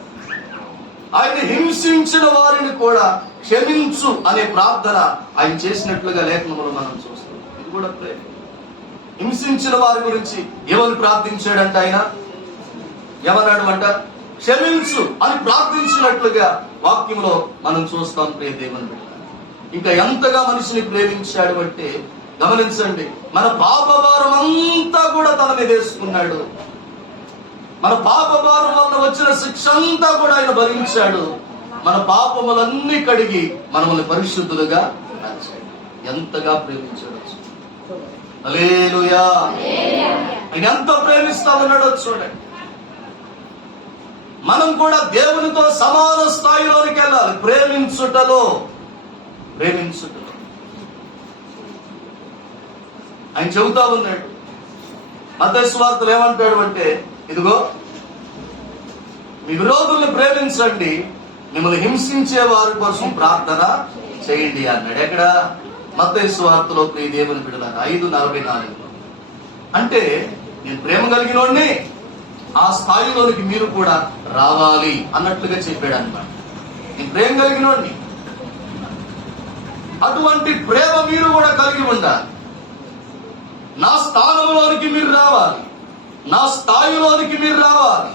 ఆయన హింసించిన వారిని కూడా క్షమించు అనే ప్రార్థన ఆయన చేసినట్లుగా లేఖనంలో మనం చూస్తాం. ఇది కూడా ప్రేమ. హింసించిన వారి గురించి ఏమని ప్రార్థించాడంటే ఆయన ఏమన్నాడు అంట, క్షమించు అని ప్రార్థించినట్లుగా వాక్యంలో మనం చూస్తాం. ప్రియ దేవుని బిడ్డ, ఇంకా ఎంతగా మనిషిని ప్రేమించాడు అంటే గమనించండి, మన పాప భారం అంతా కూడా తన మీద వేసుకున్నాడు. మన పాప భారం వల్ల వచ్చిన శిక్ష అంతా కూడా ఆయన భరించాడు. మన పాపములన్నీ కడిగి మనల్ని పరిశుద్ధులుగా మార్చాడు. ఎంతగా ప్రేమించాడు. హల్లెలూయా. ఆయన ఎంత ప్రేమిస్తా ఉన్నాడో చూడండి. మనం కూడా దేవునితో సమాన స్థాయిలోనికి వెళ్ళాలి. ప్రేమించుటలో ఆయన చెబుతా ఉన్నాడు. మత్తయి సువార్తలో ఏమంటాడు అంటే, ఇదిగో మీ విరోధుల్ని ప్రేమించండి, మిమ్మల్ని హింసించే వారి కోసం ప్రార్థన చేయండి అన్నాడు. ఎక్కడ? మత్తయి సువార్తలో ప్రియ దేవుని బిడ్డలారా 5:44. అంటే నేను ప్రేమ కలిగినోడిని, ఆ స్థాయిలోనికి మీరు కూడా రావాలి అన్నట్లుగా చెప్పాడు అన్నమాట. నేను ప్రేమ కలిగినోడిని, అటువంటి ప్రేమ మీరు కూడా కలిగి ఉండాలి. నా స్థానంలోనికి మీరు రావాలి. నా స్థాయిలోనికి మీరు రావాలి,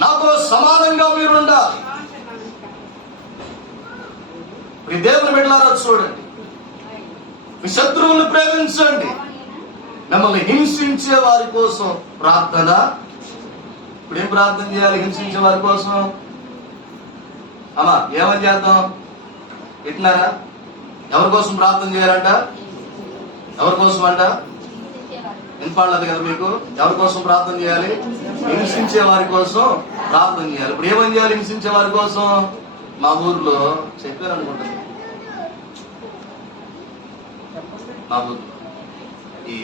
నాతో సమానంగా మీరు ఉండాలి. మీ దేవుని బిడ్డలారా చూడండి, మీ శత్రువులను ప్రేమించండి, మిమ్మల్ని హింసించే వారి కోసం ప్రార్థన. ఇప్పుడు ఏం ప్రార్థన చేయాలి? హింసించే వారి కోసం. అమ్మా ఏమని చేద్దాం? వింటున్నారా? ఎవరి కోసం ప్రార్థన చేయాలంట? ఎవరి కోసం అంట? వినపడలేదు కదా మీకు? ఎవరి కోసం ప్రార్థన చేయాలి? హింసించే వారి కోసం ప్రార్థన చేయాలి. ఇప్పుడు ఏమని చేయాలి హింసించే వారి కోసం? మా ఊర్లో చెప్పారు అనుకుంటుంది, మా ఊర్లో ఈ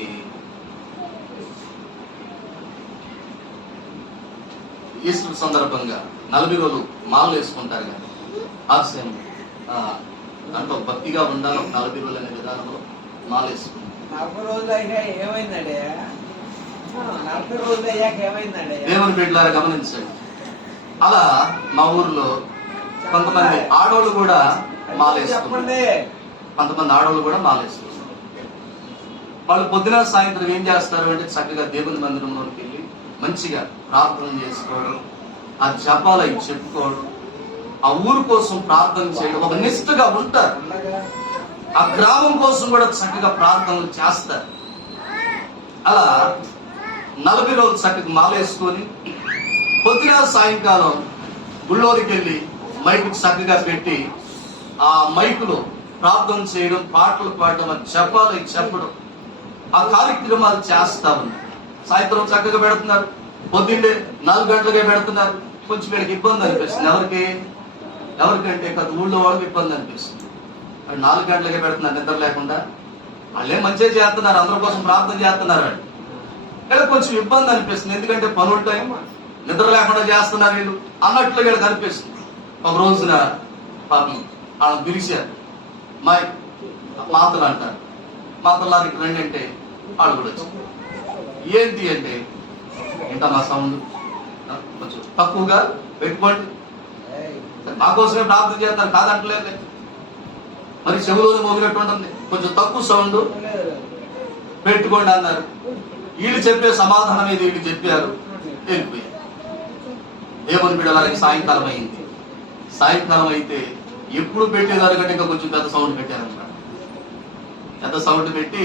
ఈస్టర్ సందర్భంగా 40 రోజులు మాలలు వేసుకుంటారు కదా, హాస్యం దాంట్లో భక్తిగా ఉండాలి. 40 రోజులు అనే విధానంలో మాల వేసుకుంటారు. 40 రోజులు అయ్యాక ఏమైందండి? 40 రోజులు అయ్యాక ఏమైందండి? దేవుని బిడ్డలారా గమనించండి. అలా మా ఊర్లో కొంతమంది ఆడోళ్ళు కూడా మాలేసుకుంటారు. కొంతమంది ఆడోళ్ళు కూడా మాలేసుకుంటారు. వాళ్ళు పొద్దున సాయంత్రం ఏం చేస్తారు అంటే చక్కగా దేవుని మందిరంలోకి వెళ్ళి మంచిగా ప్రార్థన చేసుకోవడం, ఆ జపాలు అవి చెప్పుకోవడం, ఆ ఊరు కోసం ప్రార్థన చేయడం, ఒక నిష్ఠగా ఉంటారు. ఆ గ్రామం కోసం కూడా చక్కగా ప్రార్థనలు చేస్తారు. అలా 40 రోజులు చక్కగా మాలేసుకొని పొద్దున సాయంకాలం గుళ్ళోకి వెళ్ళి మైకు చక్కగా పెట్టి ఆ మైకులో ప్రార్థన చేయడం, పాటలు పాడడం, జపాలు చెప్పడం, ఆ కార్యక్రమాలు చేస్తా ఉన్నారు. సాయంత్రం చక్కగా పెడుతున్నారు, పొద్దున్నే 4 గంటలకే పెడుతున్నారు. కొంచెం వీళ్ళకి ఇబ్బంది అనిపిస్తుంది. ఎవరికంటే కొత్త ఊళ్ళో వాళ్ళకి ఇబ్బంది అనిపిస్తుంది. 4 గంటలకే పెడుతున్నారు నిద్ర లేకుండా. వాళ్ళే మంచిగా చేస్తున్నారు, అందరి కోసం ప్రార్థన చేస్తున్నారు. వీళ్ళకి కొంచెం ఇబ్బంది అనిపిస్తుంది, ఎందుకంటే పనుల టైం నిద్ర లేకుండా చేస్తున్నారు వీళ్ళు అన్నట్లు వీళ్ళకి అనిపిస్తుంది. ఒక రోజున పాపం వాళ్ళని పిలిచారు, మాతలు అంటారు, మాతలారికి రండి అంటే వాళ్ళు కూడా వచ్చారు. ఏంటి అంటే ఏంటా మా సౌండ్ కొంచెం తక్కువగా పెట్టుకోండి, మా కోసమే ప్రార్థన చేస్తారు కాదంటలేదు, మరి చెవులోనే మోగినట్టు ఉంటుంది, కొంచెం తక్కువ సౌండ్ పెట్టుకోండి అన్నారు. వీళ్ళు చెప్పే సమాధానం ఇది వీళ్ళు చెప్పారు, వెళ్ళిపోయారు. దేవుని బిడ్డలారికి సాయంకాలం అయింది. సాయంకాలం అయితే ఎప్పుడు పెట్టేదానికంటే ఇంకా కొంచెం పెద్ద సౌండ్ పెట్టారన్నమాట. పెద్ద సౌండ్ పెట్టి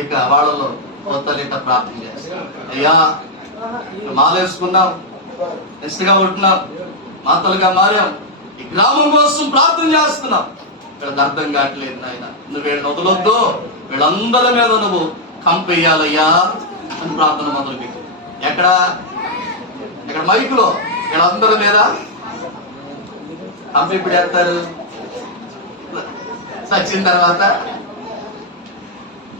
ఇక వాళ్ళలో కొత్త లెక్క ప్రార్థన చేస్తారు. అయ్యా మాలేసుకున్నాం, నిష్ఠగా ఉంటున్నాం, మాతలుగా మారాం, ఈ గ్రామం కోసం ప్రార్థన చేస్తున్నాం. వీళ్ళకి అర్థం కావట్లేదు నాయన, నువ్వు వీళ్ళని వదలొద్దు, వీళ్ళందరి మీద నువ్వు కంపెయ్యాలయ్యా అని ప్రార్థన మొదలు పెట్టి ఎక్కడ మైకులో వీళ్ళందరి మీద కంపె ఇప్పుడు వేస్తారు. చచ్చిన తర్వాత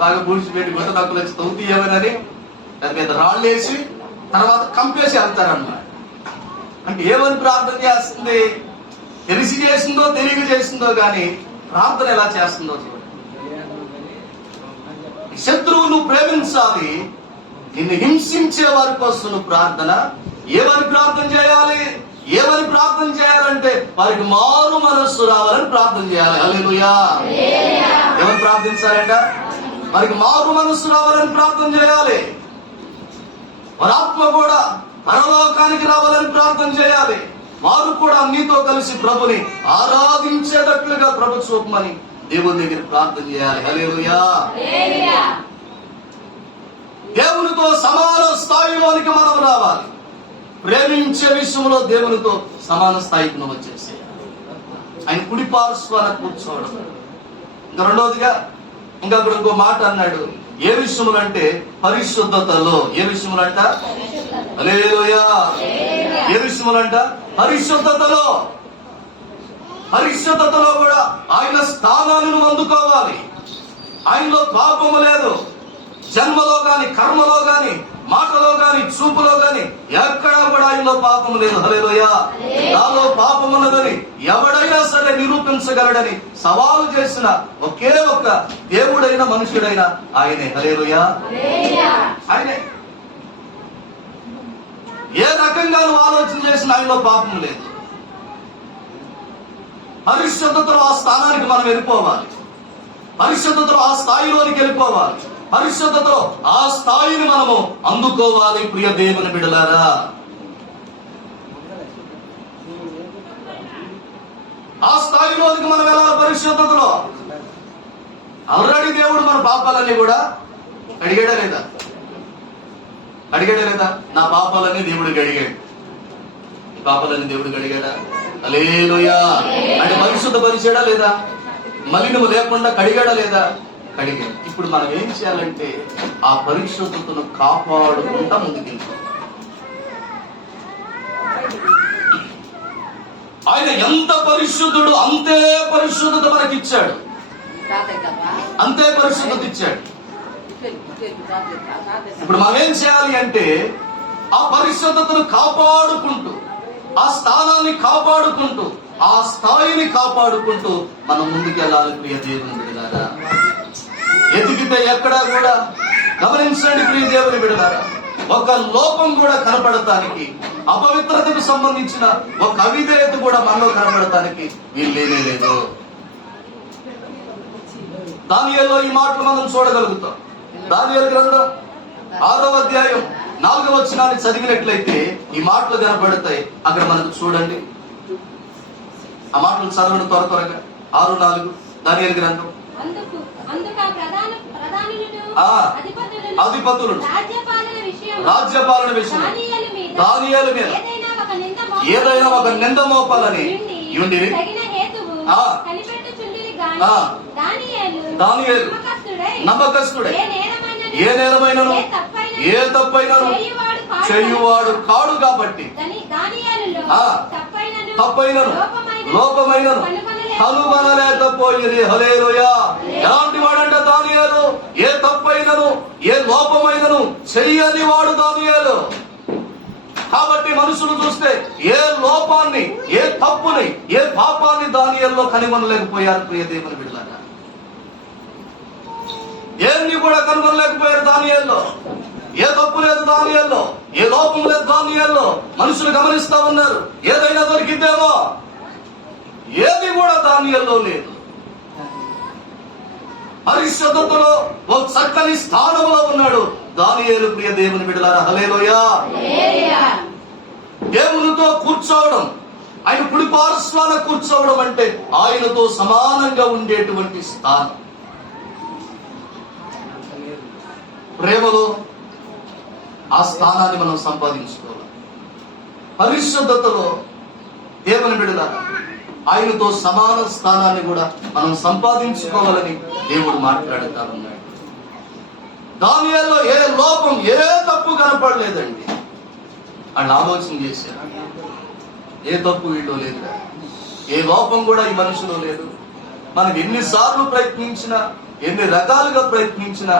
బాగా పూడ్చిపెట్టి గుంట తక్కువ వచ్చి తవ్వుతీయమని దాని మీద రాళ్ళు వేసి తర్వాత కంపేసి వెళ్తారన్నమాట. అంటే ఏమని ప్రార్థన చేస్తుంది? తెలిసి చేసిందో తెలియక చేసిందో కానీ ప్రార్థన ఎలా చేస్తుందో చూడండి. శత్రువును ప్రేమించాలి, నిన్ను హింసించే వారి కోసం నువ్వు ప్రార్థన. ఏమని ప్రార్థన చేయాలి? ఏమని ప్రార్థన చేయాలంటే వారికి మారు మనస్సు రావాలని ప్రార్థన చేయాలి. హల్లెలూయా. ఏమని ప్రార్థించాలంట? వారికి మారు మనస్సు రావాలని ప్రార్థన చేయాలి. వారి ఆత్మ కూడా పరలోకానికి రావాలని ప్రార్థన చేయాలి. వారు కూడా నీతో కలిసి ప్రభుని ఆరాధించేటట్లుగా ప్రభు చూపమని దేవుని దగ్గర ప్రార్థన చేయాలి. హల్లెలూయా. దేవునితో సమాన స్థాయిలోనికి మనం రావాలి. ప్రేమించే విషయంలో దేవునితో సమాన స్థాయికి నువ్వు వచ్చేసేయాలి. ఆయన కుడి పార్శ్వాన కూర్చోవడం. ఇంకా రెండవదిగా ఇంకా అక్కడ ఇంకో మాట అన్నాడు, ఏ విషయములు అంటే పరిశుద్ధతలో. ఏ విషయములంట? హల్లెలూయా. ఏ విషయములంట? పరిశుద్ధతలో. పరిశుద్ధతలో కూడా ఆయన స్థానాలను అందుకోవాలి. ఆయనలో పాపము లేదు. జన్మలో గాని, కర్మలో గాని, మాటలో గాని, చూపులో గాని ఎక్కడా కూడా ఆయనలో పాపం లేదు. హల్లెలూయా. నాలో పాపం ఉన్నదని ఎవడైనా సరే నిరూపించగలడని సవాలు చేసిన ఒకే ఒక్క దేవుడైన మనుషుడైన ఆయనే. హల్లెలూయా. ఆయనే. ఏ రకంగా నువ్వు ఆలోచన చేసిన ఆయనలో పాపం లేదు. పరిశుద్ధతలో ఆ స్థానానికి మనం వెళ్ళిపోవాలి. పరిశుద్ధతలో ఆ స్థాయిలోనికి వెళ్ళిపోవాలి. పరిశుద్ధతలో ఆ స్థాయిని మనము అందుకోవాలి ప్రియ దేవుని బిడ్డలారా. ఆ స్థాయిలోనికి మనం వెళ్ళాలి పరిశుద్ధతలో. ఆల్రెడీ దేవుడు మన పాపాలన్నీ కూడా అడిగాడా లేదా? అడిగాడా లేదా? నా పాపాలన్నీ దేవుడికి అడిగాడు. ఈ పాపాలన్నీ దేవుడికి అడిగాడా? హల్లెలూయా. అంటే పరిశుద్ధ పరిచాడా లేదా? మలినము లేకుండా కడిగాడా లేదా? కడిగాడు. ఇప్పుడు మనం ఏం చేయాలంటే ఆ పరిశుద్ధతను కాపాడుకుంటా ముందుకెళ్తాం. ఆయన ఎంత పరిశుద్ధుడు అంతే పరిశుద్ధత మనకిచ్చాడు, అంతే పరిశుద్ధత ఇచ్చాడు. ఇప్పుడు మనం ఏం చేయాలి అంటే ఆ పరిశుద్ధతను కాపాడుకుంటూ, ఆ స్థానాన్ని కాపాడుకుంటూ, ఆ స్థాయిని కాపాడుకుంటూ మనం ముందుకెళ్ళాలి ప్రియ దేవుని బిడ్డలారా. ఎదిగితే ఎక్కడా కూడా గమనించండి ప్రియ దేవుని బిడ్డలారా, ఒక లోపం కూడా కనపడటానికి, అపవిత్రతకు సంబంధించిన ఒక అవిధేయత కూడా మనలో కనపడటానికి వీల్లేనే లేదు. దానియేలులో ఈ మాటలు మనం చూడగలుగుతాం. దానియేలు గ్రంథం 6వ అధ్యాయం 4వ వచనాన్ని చదివినట్లయితే ఈ మాటలు కనపడతాయి. అక్కడ మనకు చూడండి, ఆ మాటలు చదవండి త్వరగా. 6:4 దానియేలు గ్రంథం. అధిపతులు రాజ్యపాలన విషయం దానియేలు మీద ఏదైనా ఒక నింద మోపాలని ఉండిరి. దానియేలు నమ్మకస్తుడే, ఏ నేరమైనను ఏ తప్పైనను చేయువాడు కాడు కాబట్టి తప్పైనను లోపమైనను కనుగొనలేకపోయింది. హల్లెలూయా. ఎలాంటి వాడంటే దానియేలు? ఏ తప్పైనను ఏ లోపమైనను చెయ్యని వాడు దానియేలు. కాబట్టి మనుషులు చూస్తే ఏ లోపాన్ని, ఏ తప్పుని, ఏ పాపాన్ని దానియేలులో కనుగొనలేకపోయారు ప్రియ దేవుని బిడ్డలారా. ఏన్ని కూడా కనుగొనలేకపోయారు దానియేలులో. ఏ తప్పు లేదు దానియేలులో, ఏ లోపం లేదు దానియేలులో. మనుషులు గమనిస్తా ఉన్నారు, ఏదైనా దొరికిద్దేమో. ఏది కూడా దానియేలులో లేదు. పరిశుద్ధతలో ఒక చక్కని స్థానంలో ఉన్నాడు దానియేలు ప్రియ దేవుని బిడ్డలారా. హల్లెలూయా. దేవునితో కూర్చోవడం, ఆయన కుడి పార్శ్వాన కూర్చోవడం అంటే ఆయనతో సమానంగా ఉండేటువంటి స్థానం. ప్రేమలో ఆ స్థానాన్ని మనం సంపాదించుకోవాలి. పరిశుద్ధతలో దేవుని బిడ్డలారా ఆయనతో సమాన స్థానాన్ని కూడా మనం సంపాదించుకోవాలని దేవుడు మాట్లాడుతా ఉన్నాడు. దానియేలులో ఏ లోపం, ఏ తప్పు కనపడలేదండి. అని ఆలోచన చేశారు, ఏ తప్పు వీళ్ళు లేదు, ఏ లోపం కూడా ఈ మనిషిలో లేదు. మనకి ఎన్నిసార్లు ప్రయత్నించినా, ఎన్ని రకాలుగా ప్రయత్నించినా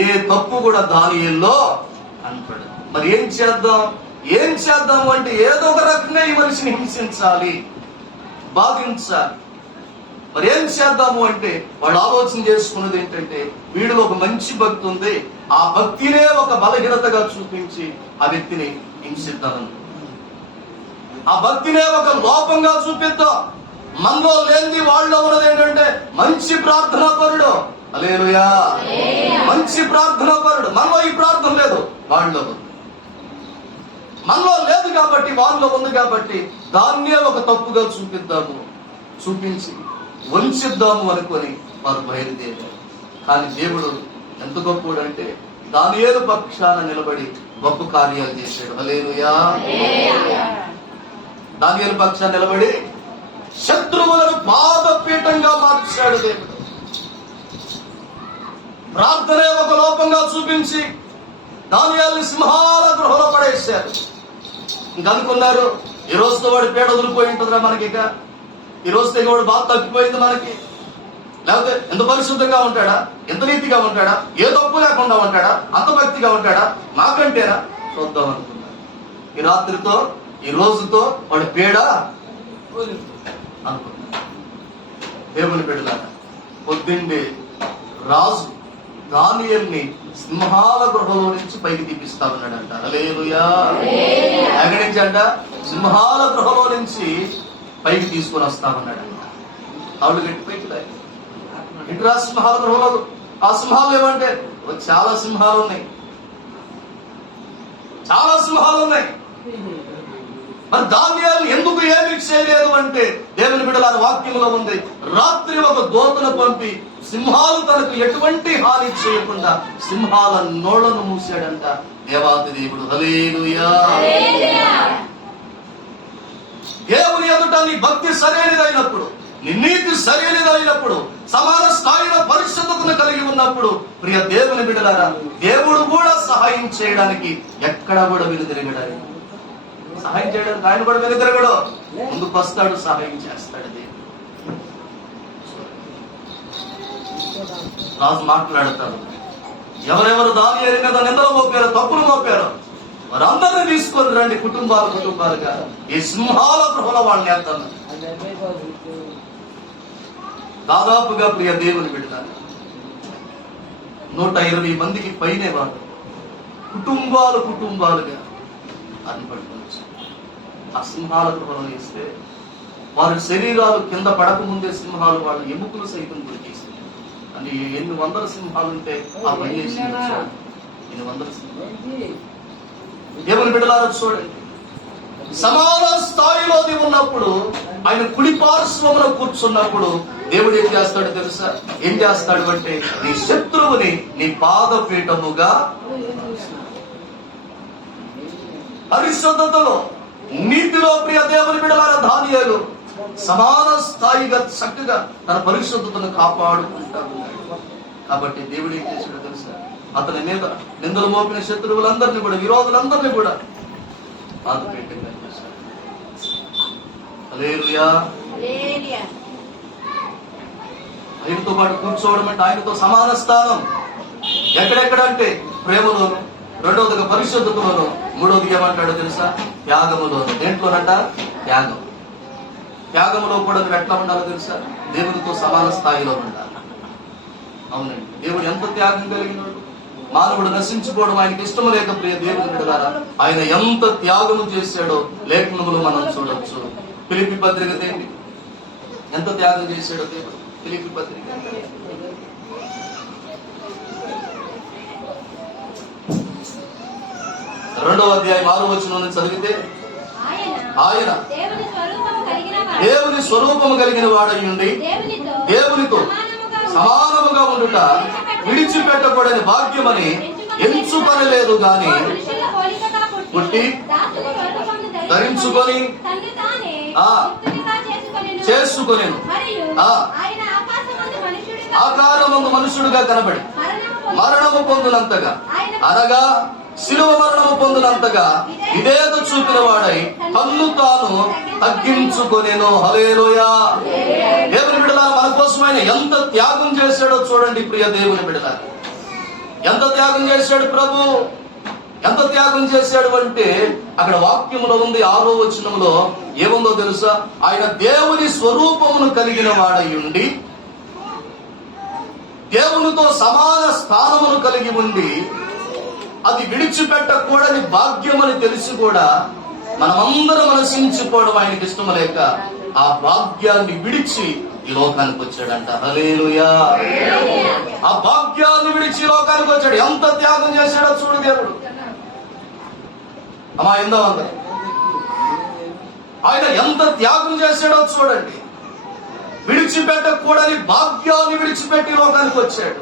ఏ తప్పు కూడా దానియేలులో కనపడదు. మరి ఏం చేద్దాం? ఏం చేద్దాము అంటే ఏదో ఒక రకంగా ఈ మనిషిని హింసించాలి, బాధించాలి. మరి ఏం చేద్దాము అంటే వాళ్ళు ఆలోచన చేసుకున్నది ఏంటంటే వీడిలో ఒక మంచి భక్తి ఉంది, ఆ భక్తినే ఒక బలహీనతగా చూపించి ఆ వ్యక్తిని హింసిద్దాం. ఆ భక్తినే ఒక లోపంగా చూపిద్దాం. మనలో లేనిది వాళ్ళలో ఉన్నది ఏంటంటే మంచి ప్రార్థనా పరుడు. హల్లెలూయా. మంచి ప్రార్థనా పరుడు. మనలో ఈ ప్రార్థన లేదు, వాళ్ళలో ఉంది. మనలో లేదు కాబట్టి వాళ్ళలో ఉంది కాబట్టి దాన్నే ఒక తప్పుగా చూపిద్దాము, చూపించి వంచిద్దాము అనుకొని వారు బయలుదేరారు. కానీ దేవుడు ఎంత గొప్పడు అంటే దానియేలు పక్షాన నిలబడి గొప్ప కార్యాలు చేశాడు. హల్లెలూయా. దానియేలు పక్షాన నిలబడి శత్రువులను పాదపీఠంగా మార్చాడు దేవుడు. ప్రార్థనే ఒక లోపంగా చూపించి దానియేలుని సింహాల గృహంలో పడేశారు. ఇంకనుకున్నారు ఈ రోజుతో వాడి పేడ వదిలిపోయి ఉంటుందిరా మనకి, ఇక ఈ రోజుతో వాడు బాధ తప్పిపోయింది మనకి. లేకపోతే ఎంత పరిశుద్ధంగా ఉంటాడా, ఎంత నీతిగా ఉంటాడా, ఏ తప్పు లేకుండా ఉంటాడా, అంత భక్తిగా ఉంటాడా, నాకంటేనా చూద్దాం అనుకున్నారు. ఈ రాత్రితో ఈ రోజుతో వాడి పేడ అనుకున్నారు. దేవుని బిడ్డలారా, పొద్దున్నే రాజు దానియేలుని సింహాల గృహలో నుంచి పైకి తీపిస్తా ఉన్నాడంట. హల్లెలూయా. ఎక్కడి నుంచి అంట? సింహాల గృహలో నుంచి పైకి తీసుకొని వస్తా ఉన్నాడంట. ఆవిడ గట్టి పైకి ఇటురా సింహాల గృహంలో. ఆ సింహాలు ఏమంటే చాలా సింహాలు ఉన్నాయి, చాలా సింహాలు ఉన్నాయి. మరి దానియేలు ఎందుకు ఏమీ చేయలేదు అంటే దేవుని బిడ్డల వాక్యంలో ఉంది, రాత్రి ఒక దూతను పంపి సింహాలు తనకు ఎటువంటి హాని చేయకుండా సింహాల నోళ్లను మూసాడంట దేవాతి దేవుడు. హల్లెలూయా. దేవుని ఎదుట నీ భక్తి సరైనదైనప్పుడు, నీ నీతి సరైనదైనప్పుడు, సమాన స్థాయిలో పరిశుద్ధతను కలిగి ఉన్నప్పుడు ప్రియ దేవుని బిడ్డలారా, దేవుడు కూడా సహాయం చేయడానికి ఎక్కడ కూడా వెనుదిరగడు. సహాయం చేయడానికి ఆయన కూడా వెనుదిరగడు, ముందుకు వస్తాడు, సహాయం చేస్తాడు. రాజు మాట్లాడతాడు, ఎవరెవరు దానియేలు మీద నిందలు మోపారో, తప్పులు మోపారో వారందరినీ తీసుకొని రండి, కుటుంబాలుగా ఈ సింహాల గృహంలో వాళ్ళని వేస్తాను. దాదాపుగా ప్రియ దేవుని బిడ్డలారా 120 మందికి పైనే వాడు కుటుంబాలుగా అది పట్టుకోవచ్చు. ఆ సింహాల గృహంలో వేస్తే వారి శరీరాలు కింద పడకముందే సింహాలు వాళ్ళ ఎముకలు సైతం దొరికేసి, అంటే ఎన్ని వందల సింహాలు ఉంటే ఆ పని చేసి ఎన్ని వందల సింహాలు. దేవుని బిడ్డలారా చూడండి, సమాన స్థాయిలోది ఉన్నప్పుడు ఆయన కుడి పార్శ్వములో కూర్చున్నప్పుడు దేవుడు ఏం చేస్తాడు తెలుసా? ఏం చేస్తాడు అంటే నీ శత్రువుని నీ పాదపీఠముగా, పరిశుద్ధతలో నీతిలో ప్రియ దేవుని బిడ్డలారా దానియేలు సమాన స్థాయిగా చక్కగా తన పరిశుద్ధతను కాపాడుకుంటాడు. కాబట్టి దేవుడు ఏం చేశాడో తెలుసా? అతని మీద నిందలు మోపిన శత్రువులందరినీ కూడా, విరోధులందరినీ కూడా పాదపీఠంగా చేశాడు. హల్లెలూయా. ఆయనతో పాటు కూర్చోవడం అంటే ఆయనతో సమాన స్థానం. ఎక్కడెక్కడంటే ప్రేమలోను, రెండవదిగా పరిశుద్ధతలోను, మూడవదిగా ఏమంటాడో తెలుసా? త్యాగములోను. దేంట్లోనంట? త్యాగం. త్యాగంలో కూడా నువ్వు ఎట్లా ఉండాలో తెలుసా? దేవునితో సమాన స్థాయిలో ఉండాలి. అవునండి, దేవుడు ఎంత త్యాగం కలిగినాడు. మానవుడు నశించుకోవడం ఆయనకి ఇష్టం లేక ప్రియ దేవుని బిడ్డలారా ఆయన ఎంత త్యాగము చేశాడో లేఖనములు మనం చూడొచ్చు. ఫిలిప్పీ పత్రిక తేండి, ఎంత త్యాగం చేశాడో దేవుడు. ఫిలిప్పీ పత్రిక 2వ అధ్యాయం 6వ వచనం నుంచి చదివితే, ఆయన దేవుని స్వరూపము కలిగిన వాడయ్యుండి దేవునితో సమానముగా ఉండుట విడిచిపెట్టకూడని భాగ్యమని ఎంచుకొనలేదు గాని పుట్టి ధరించుకొని చేసుకొనెను. ఆకారమందు మనుషుడుగా కనబడి మరణము పొందునంతగా, అనగా శిలువ మరణము పొందునంతగా విధేయత చూపిన వాడై తన్ను తాను తగ్గించుకొనెను. హల్లెలూయా. దేవుని బిడ్డలారా, మన కోసం ఆయన ఎంత త్యాగం చేశాడో చూడండి. ప్రియ దేవుని బిడ్డలారా, ఎంత త్యాగం చేశాడు ప్రభు. ఎంత త్యాగం చేశాడు అంటే అక్కడ వాక్యములో ఉంది, 6వ వచనంలో ఏముందో తెలుసా? ఆయన దేవుని స్వరూపమును కలిగిన వాడయ్యుండి దేవునితో సమాన స్థానమును కలిగి ఉండి అది విడిచిపెట్టకూడని భాగ్యమని తెలిసి కూడా మనమందరం నశించిపోవడం ఆయనకి ఇష్టం లేక ఆ భాగ్యాన్ని విడిచి ఈ లోకానికి వచ్చాడంట. హల్లెలూయా. ఆ భాగ్యాన్ని విడిచి ఈ లోకానికి వచ్చాడు. ఎంత త్యాగం చేశాడో చూడు దేవుడు. అమ్మా ఎందో అందరూ ఆయన ఎంత త్యాగం చేశాడో చూడండి. విడిచిపెట్టకూడని భాగ్యాన్ని విడిచిపెట్టి లోకానికి వచ్చాడు.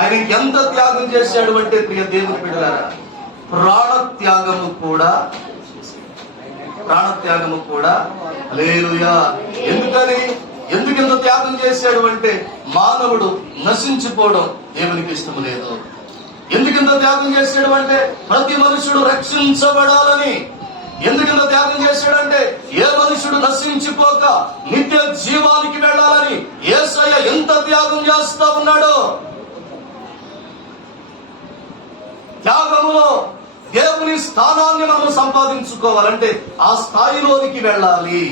ఆయన ఎంత త్యాగం చేశాడు అంటే ప్రియ దేవుని బిడ్డలారా, ప్రాణత్యాగము కూడా. హల్లెలూయా. ఎందుకు ఇంత త్యాగం చేశాడు అంటే మానవుడు నశించిపోవడం దేవునికి ఇష్టం లేదు. ఎందుకు ఇంత త్యాగం చేశాడు అంటే ప్రతి మనుషుడు రక్షించబడాలని. ఎందుకు ఇంత త్యాగం చేశాడంటే ఏ మనుషుడు నశించిపోక నిత్య జీవానికి వెళ్ళాలని యేసయ్య ఎంత త్యాగం చేస్తా ఉన్నాడో. త్యాగములో దేవుని స్థానాన్ని మనం సంపాదించుకోవాలంటే ఆ స్థాయిలోనికి వెళ్ళాలి.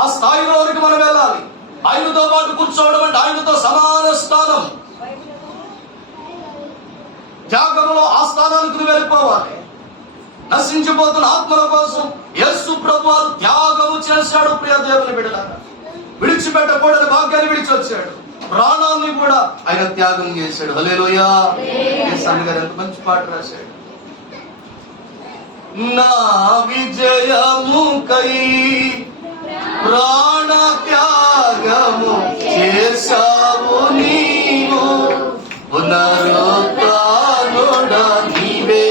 ఆ స్థాయిలోనికి మనం వెళ్ళాలి. ఆయనతో పాటు కూర్చోవడం అంటే ఆయనతో సమాన స్థానం. త్యాగములో ఆ స్థానానికి వెళ్ళిపోవాలి. నశించిపోతున్న ఆత్మల కోసం యేసు ప్రభువారు త్యాగము చేశాడు. ప్రియ దేవుని బిడ్డలారా, విడిచిపెట్టకూడని భాగ్యాన్ని విడిచి వచ్చాడు. ప్రాణాన్ని కూడా ఆయన త్యాగం చేశాడు. హల్లెలూయా. యేసయ్య గారు ఎంత మంచి పాట రాశాడు. నా విజయముకై ప్రాణ త్యాగము చేశావు నీవు, పునరుత్థానుడా నీవే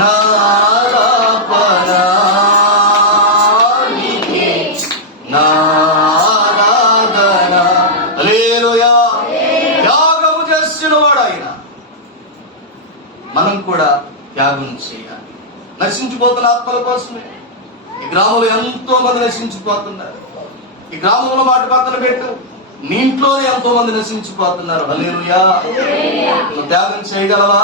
నా ఆలాపన, నీకే నా ఆరాధన. హల్లెలూయా. త్యాగము చేసిన వాడు ఆయన. మనం కూడా త్యాగం చేయాలి. నశించిపోతున్న ఆత్మల కోసమే. ఈ గ్రామంలో ఎంతో మంది నశించిపోతున్నారు. ఈ గ్రామంలో మాట పక్కన పెట్టు, నీ ఇంట్లోనే ఎంతో మంది నశించిపోతున్నారు. హల్లెలూయా. నువ్వు త్యాగం చేయగలవా?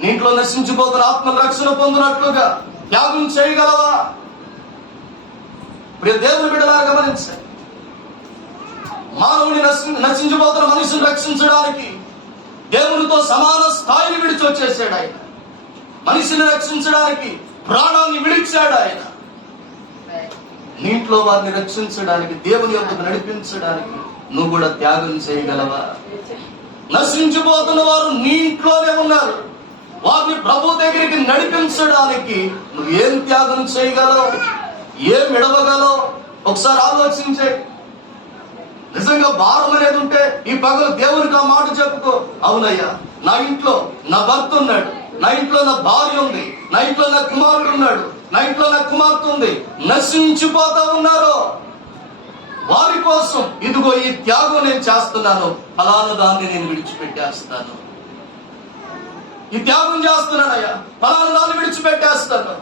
నీ ఇంట్లో నశించిపోతున్న ఆత్మల రక్షణ పొందినట్లుగా త్యాగం చేయగలవా? ప్రియ దేవుని బిడ్డలారా గమనించాలి. మానవుని నశించిపోతున్న మనిషిని రక్షించడానికి దేవునితో సమాన స్థాయిని విడిచి వచ్చేసాడు ఆయన. మనిషిని రక్షించడానికి ప్రాణాన్ని విడిచాడు ఆయన. నీంట్లో వారిని రక్షించడానికి, దేవుని యొక్క నడిపించడానికి నువ్వు కూడా త్యాగం చేయగలవా? నశించిపోతున్న వారు నీ ఇంట్లోనే ఉన్నారు. వారిని ప్రభు దగ్గరికి నడిపించడానికి నువ్వు ఏం త్యాగం చేయగలవు? ఏం విడవగలవు? ఒకసారి ఆలోచించే. నిజంగా భారం అనేది ఉంటే ఈ పగలు దేవునికి ఆ మాట చెప్పుకో. అవునయ్యా, నా ఇంట్లో నా భర్త ఉన్నాడు, నా ఇంట్లో నా భార్య ఉంది, నా ఇంట్లో నా కుమారుడు ఉన్నాడు, నా ఇంట్లో నా కుమార్తె ఉంది, నశించిపోతా ఉన్నారు. వారి కోసం ఇదిగో ఈ త్యాగం నేను చేస్తున్నాను, ఫలానా దాన్ని నేను విడిచిపెట్టేస్తాను. ఈ త్యాగం చేస్తున్నానయ్యా, ఫలానా దాన్ని విడిచిపెట్టేస్తాను,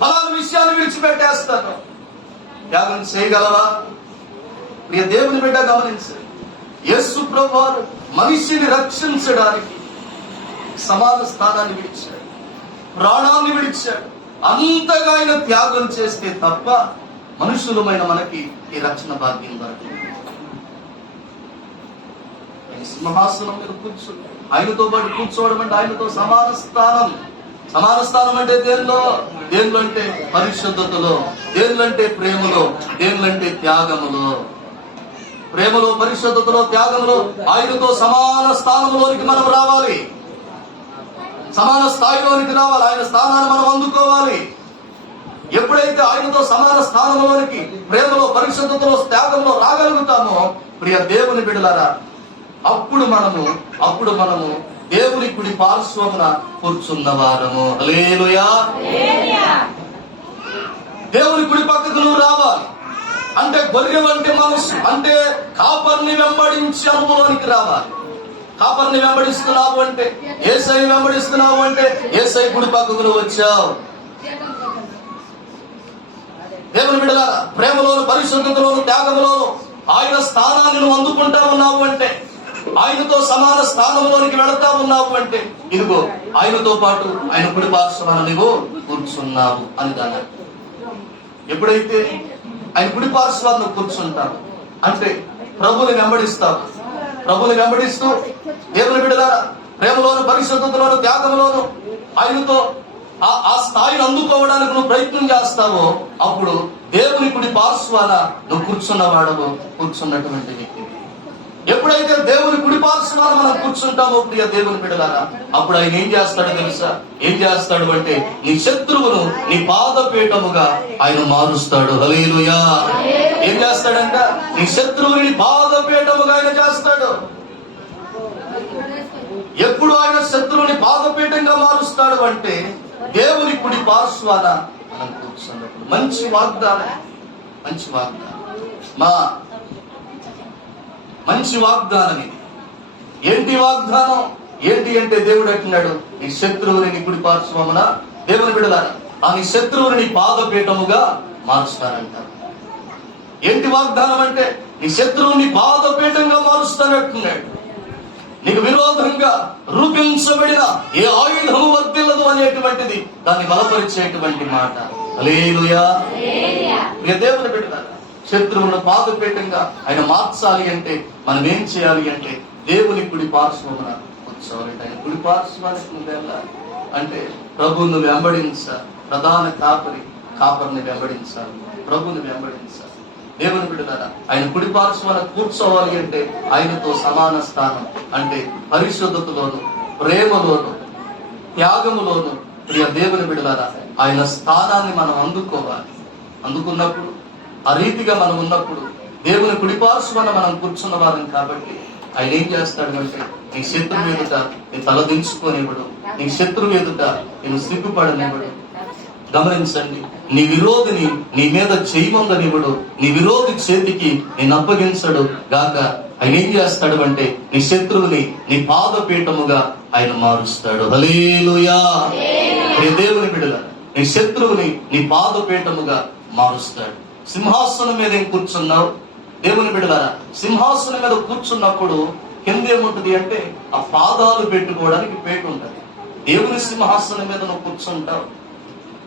ఫలానా విషయాన్ని విడిచిపెట్టేస్తాను. త్యాగం చేయగలవా? ప్రియ దేవుని బిడ్డ గమనించండి. యేసు ప్రభువారు మనిషిని రక్షించడానికి సమాన స్థానాన్ని విడిచాడు, ప్రాణాన్ని విడిచాడు. అంతగా ఆయన త్యాగం చేస్తే తప్ప మనుషులమైన మనకి ఈ రక్షణ భాగ్యం దొరకదు. ఆయన సింహాసనం మీద కూర్చున్నాడు. ఆయనతో పాటు కూర్చోవడం అంటే ఆయనతో సమాన స్థానం. సమాన స్థానం అంటే దేనిలో? దేనిలో అంటే పరిశుద్ధతలో, దేనిలో అంటే ప్రేమలో, దేనిలో అంటే త్యాగములో. ప్రేమలో, పరిశుద్ధతలో, త్యాగంలో ఆయనతో సమాన స్థానంలోనికి మనం రావాలి. సమాన స్థాయిలోనికి రావాలి. ఆయన స్థానాన్ని మనం అందుకోవాలి. ఎప్పుడైతే ఆయనతో సమాన స్థానంలోనికి ప్రేమలో, పరిశుద్ధతలో, త్యాగంలో రాగలుగుతామో ప్రియ దేవుని బిడ్డలారా, అప్పుడు మనము దేవుని కుడి పార్శ్వమున కూర్చున్న వారము. హల్లెలూయా. దేవుని కుడి పక్కకు నువ్వు రావాలి. అంటే గొర్రె వంటి మనసు, అంటే కాపర్ని వెంబడించి అనుభవానికి రావాలి. కాపర్ని వెంబడిస్తున్నావు అంటే, యేసయ్యని వెంబడిస్తున్నావు అంటే యేసయ్య కుడి పక్కకు నువ్వు వచ్చావు. దేవుని బిడ్డలారా, ప్రేమలోను, పరిశుద్ధతలోను, త్యాగంలోను ఆయన స్థానాన్ని నువ్వు అందుకుంటా ఉన్నావు అంటే, ఆయనతో సమాన స్థానంలోనికి వెళతా ఉన్నావు అంటే, ఇదిగో ఆయనతో పాటు ఆయన కుడి పార్శ్వన నువ్వు కూర్చున్నావు అని దాని. ఎప్పుడైతే ఆయన కుడి పార్శ్వాన్ని కూర్చుంటావు అంటే ప్రభుని వెంబడిస్తావు. ప్రభుని వెంబడిస్తూ దేవుని బిడ్డలారా, ప్రేమలోను, పరిశుద్ధతలోను, త్యాగంలోను ఆయనతో ఆ స్థాయిని అందుకోవడానికి నువ్వు ప్రయత్నం చేస్తావో అప్పుడు దేవుని కుడి పార్శ్వాన నువ్వు కూర్చున్నవాడవు, కూర్చున్నటువంటి వ్యక్తి. ఎప్పుడైతే దేవుని కుడి పార్శ్వాన మనం కూర్చుంటామో ప్రియ దేవుని బిడ్డలారా, అప్పుడు ఆయన ఏం చేస్తాడో తెలుసా? ఏం చేస్తాడు అంటే నీ శత్రువును నీ పాదపీఠముగా ఆయన మారుస్తాడు. హల్లెలూయా. ఏం చేస్తాడంట? నీ శత్రువుని నీ పాదపీఠముగా ఆయన చేస్తాడు. ఎప్పుడు ఆయన శత్రువుని పాదపీఠంగా మారుస్తాడు అంటే దేవుని కుడి పార్శ్వాన మనం కూర్చున్నప్పుడు. మంచి వాగ్దానం, మంచి వాగ్దానం, మంచి వాగ్దానం ఇది. ఏంటి వాగ్దానం? ఏంటి అంటే దేవుడు అంటున్నాడు, నీ శత్రువుని నీ కుడి పార్శ్వమున, దేవుని బిడ్డలారా, ఆ నీ శత్రువుని నీ పాదపీఠముగా మారుస్తానంటారు. ఏంటి వాగ్దానం అంటే నీ శత్రువుని పాదపీఠంగా మారుస్తానంటున్నాడు. నీకు విరోధంగా రూపించబడిన ఏ ఆయుధము వర్తిల్లదు అనేటువంటిది దాన్ని బలపరిచేటువంటి మాట. హల్లెలూయా. ప్రియ దేవుని బిడ్డలారా, శత్రువులను పాదపీఠంగా ఆయన మార్చాలి అంటే మనం ఏం చేయాలి అంటే దేవుని కుడి పార్శ్వమున కూర్చోవాలి. ఆయన కుడి పార్శ్వానికి నువ్వు వెళ్ళాలి అంటే ప్రభువును వెంబడించాలి. ప్రధాన కాపరిని వెంబడించాలి, ప్రభువుని వెంబడించాలి. దేవుని బిడ్డలారా, ఆయన కుడి పార్శ్వాన కూర్చోవాలి అంటే ఆయనతో సమాన స్థానం అంటే పరిశుద్ధతలోను, ప్రేమలోను, త్యాగములోను ప్రియ దేవుని బిడ్డలారా ఆయన స్థానాన్ని మనం అందుకోవాలి. అందుకున్నప్పుడు ఆ రీతిగా మనం ఉన్నప్పుడు దేవుని కుడి పార్శ్వాన మనం కూర్చున్న వారం కాబట్టి ఆయన ఏం చేస్తాడు అంటే నీ శత్రువు ఎదుట నీ తల దించుకోనివ్వడు, నీ శత్రువు ఎదుట నేను సిగ్గుపడనివ్వడు. గమనించండి, నీ విరోధిని నీ మీద చేయమందనివ్వడు, నీ విరోధి చేతికి నేను అప్పగించడు గాక. ఆయన ఏం చేస్తాడు అంటే నీ శత్రువుని నీ పాదపీఠముగా ఆయన మారుస్తాడు. హల్లెలూయా. దేవుని బిడ్డల, నీ శత్రువుని నీ పాదపీఠముగా మారుస్తాడు. సింహాసనం మీద ఏం కూర్చున్నావు? దేవుని బిడ్డలారా, సింహాసనం మీద కూర్చున్నప్పుడు కింద ఏముంటది అంటే ఆ పాదాలు పెట్టుకోవడానికి పీట ఉంటది. దేవుని సింహాసనం మీద నువ్వు కూర్చుంటావు,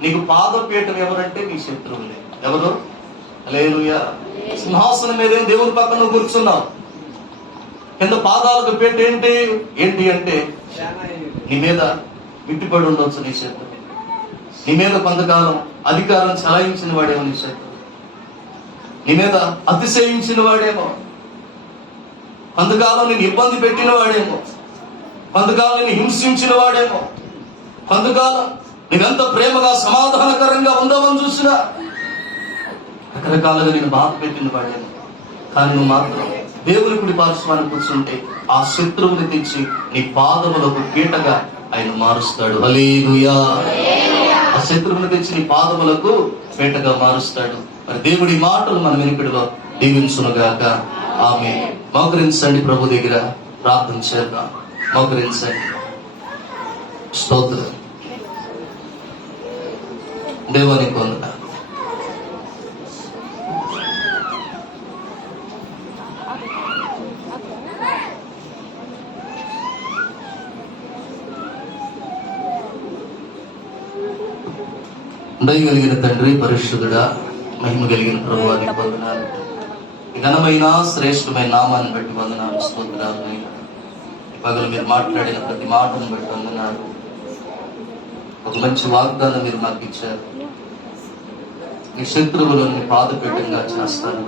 నీకు పాదపీఠం ఎవరంటే నీ శత్రువులే. ఎవరు? హల్లెలూయా. సింహాసనం మీద దేవుని పక్కన నువ్వు కూర్చున్నావు, కింద పాదాలకు పీట ఏంటి అంటే నీ మీద విట్టిపడి ఉండొచ్చు నీ శత్రువు. నీ మీద కొంతకాలం అధికారం చలాయించిన వాడేమో నీ శత్రువు, నీ మీద అతిశయించిన వాడేమో, కొంతకాలం నేను ఇబ్బంది పెట్టిన వాడేమో, కొంతకాలం నేను హింసించిన వాడేమో, కొంతకాలం నీవెంత ప్రేమగా సమాధానకరంగా ఉందామని చూసినా రకరకాలుగా నేను బాధ పెట్టిన వాడేమో. కానీ నువ్వు మాత్రం దేవుని కుడి పార్శ్వాన్ని కూర్చుంటే ఆ శత్రువుని తెచ్చి నీ పాదములకు పీటగా ఆయన మారుస్తాడు. హల్లెలూయా. ఆ శత్రువుని తెచ్చి నీ పాదములకు పీటగా మారుస్తాడు. మరి దేవుడి మాటలు మన వెనుకడిలో దీవించునుగాక. ఆమేన్. మోకరించండి, ప్రభు దగ్గర ప్రార్థన చేద్దాం. మోకరించండి. స్తోత్రం. దేవునికి వందనాలు. దయగలిగిన తండ్రి, పరిశుద్ధుడా, మహిమ కలిగిన ప్రభువానికి వందనాలు. ఘనమైన శ్రేష్టమైన నామాన్ని బట్టి వందనాలు, స్తోత్రాలు. పగలు మీరు మాట్లాడిన ప్రతి మాటను బట్టి వందనాలు. ఒక మంచి వాగ్దానం మీరు మాకు ఇచ్చారు. మీ శత్రువులను పాదపీఠంగా చేస్తాను.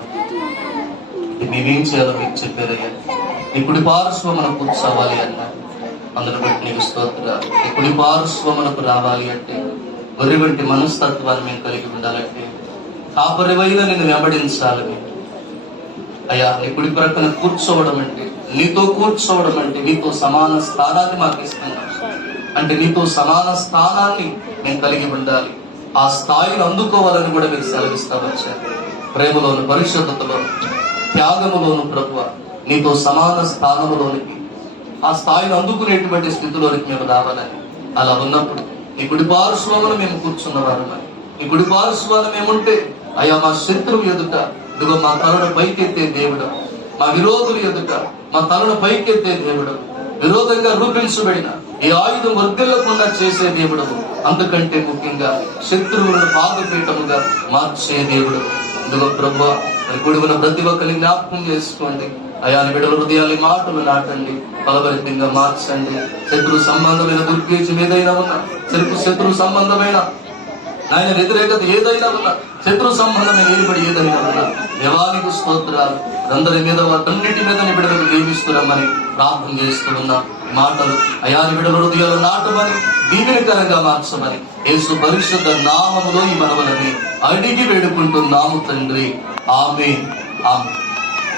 ఇది మేమేం చేయాలో మీకు చెప్పారయ్యా. నీ కుడి పార్శ్వమునకు కూర్చోవాలి అన్నారు. అందులో బట్టి నీకు స్తోత్రాలు. నీ కుడి పార్శ్వమునకు రావాలి అంటే గొర్రె వంటి మనస్తత్వాన్ని మేము కలిగి ఉండాలంటే కాపరివైన నిన్ను వెంబడించాలి మేము. అయ్యా, నీ కుడి ప్రక్కన కూర్చోవడం అంటే, నీతో కూర్చోవడం అంటే నీతో సమాన స్థానాన్ని మాకు ఇస్తున్నాం. అంటే నీతో సమాన స్థానాన్ని మేము కలిగి ఉండాలి. ఆ స్థాయిని అందుకోవాలని కూడా మీరు సెలవిస్తా వచ్చారు. ప్రేమలోను, పరిశుద్ధతలోను, త్యాగములోను ప్రభువా నీతో సమాన స్థానములోనికి, ఆ స్థాయిని అందుకునేటువంటి స్థితిలోనికి మేము రావాలని. అలా ఉన్నప్పుడు నీ కుడి పార్శ్వమును మేము కూర్చున్నవారు. నీ కుడి పార్శ్వాన మేముంటే అయ్యా మా శత్రువు ఎదుట ఇదిగో మా తలను పైకెత్తే దేవుడు, మా విరోధులు ఎదుట మా తలను పైకెత్తే దేవుడు, విరోధంగా రూపించబడిన ఈ ఆయుధం వర్ధిల్లకుండా చేసే దేవుడు, అంతకంటే ముఖ్యంగా శత్రువులను పాదపీఠముగా మార్చే దేవుడు. ఇదిగో ప్రభువా కూడిన ప్రతి ఒక్కరిని జ్ఞాపకం చేసుకోండి. అయాని బిడ్డల హృదయాన్ని మాటలు నాటండి, ఫలభరితంగా మార్చండి. శత్రు సంబంధమైన దుర్గేజం ఏదైనా ఉన్నా, శత్రు సంబంధమైన ఆయన వ్యతిరేకత ఏదైనా ఉన్నా, శత్రు సంబంధమైన ఏలుబడి ఏదైనా ఉన్నా దేవానికి స్తోత్రాలు. అందరి మీద వాటన్నిటి మీద నీ బిడ్డలకు దీవిస్తున్నామని ప్రార్థన చేస్తున్నా. మాటలు అయాని బిడ్డల హృదయాలు నాటమని, దీవెనకరంగా మార్చమని యేసు పరిశుద్ధ నామములో ఈ మనవలని అడిగి వేడుకుంటున్నాము తండ్రి. ఆమేన్. ఆమేన్.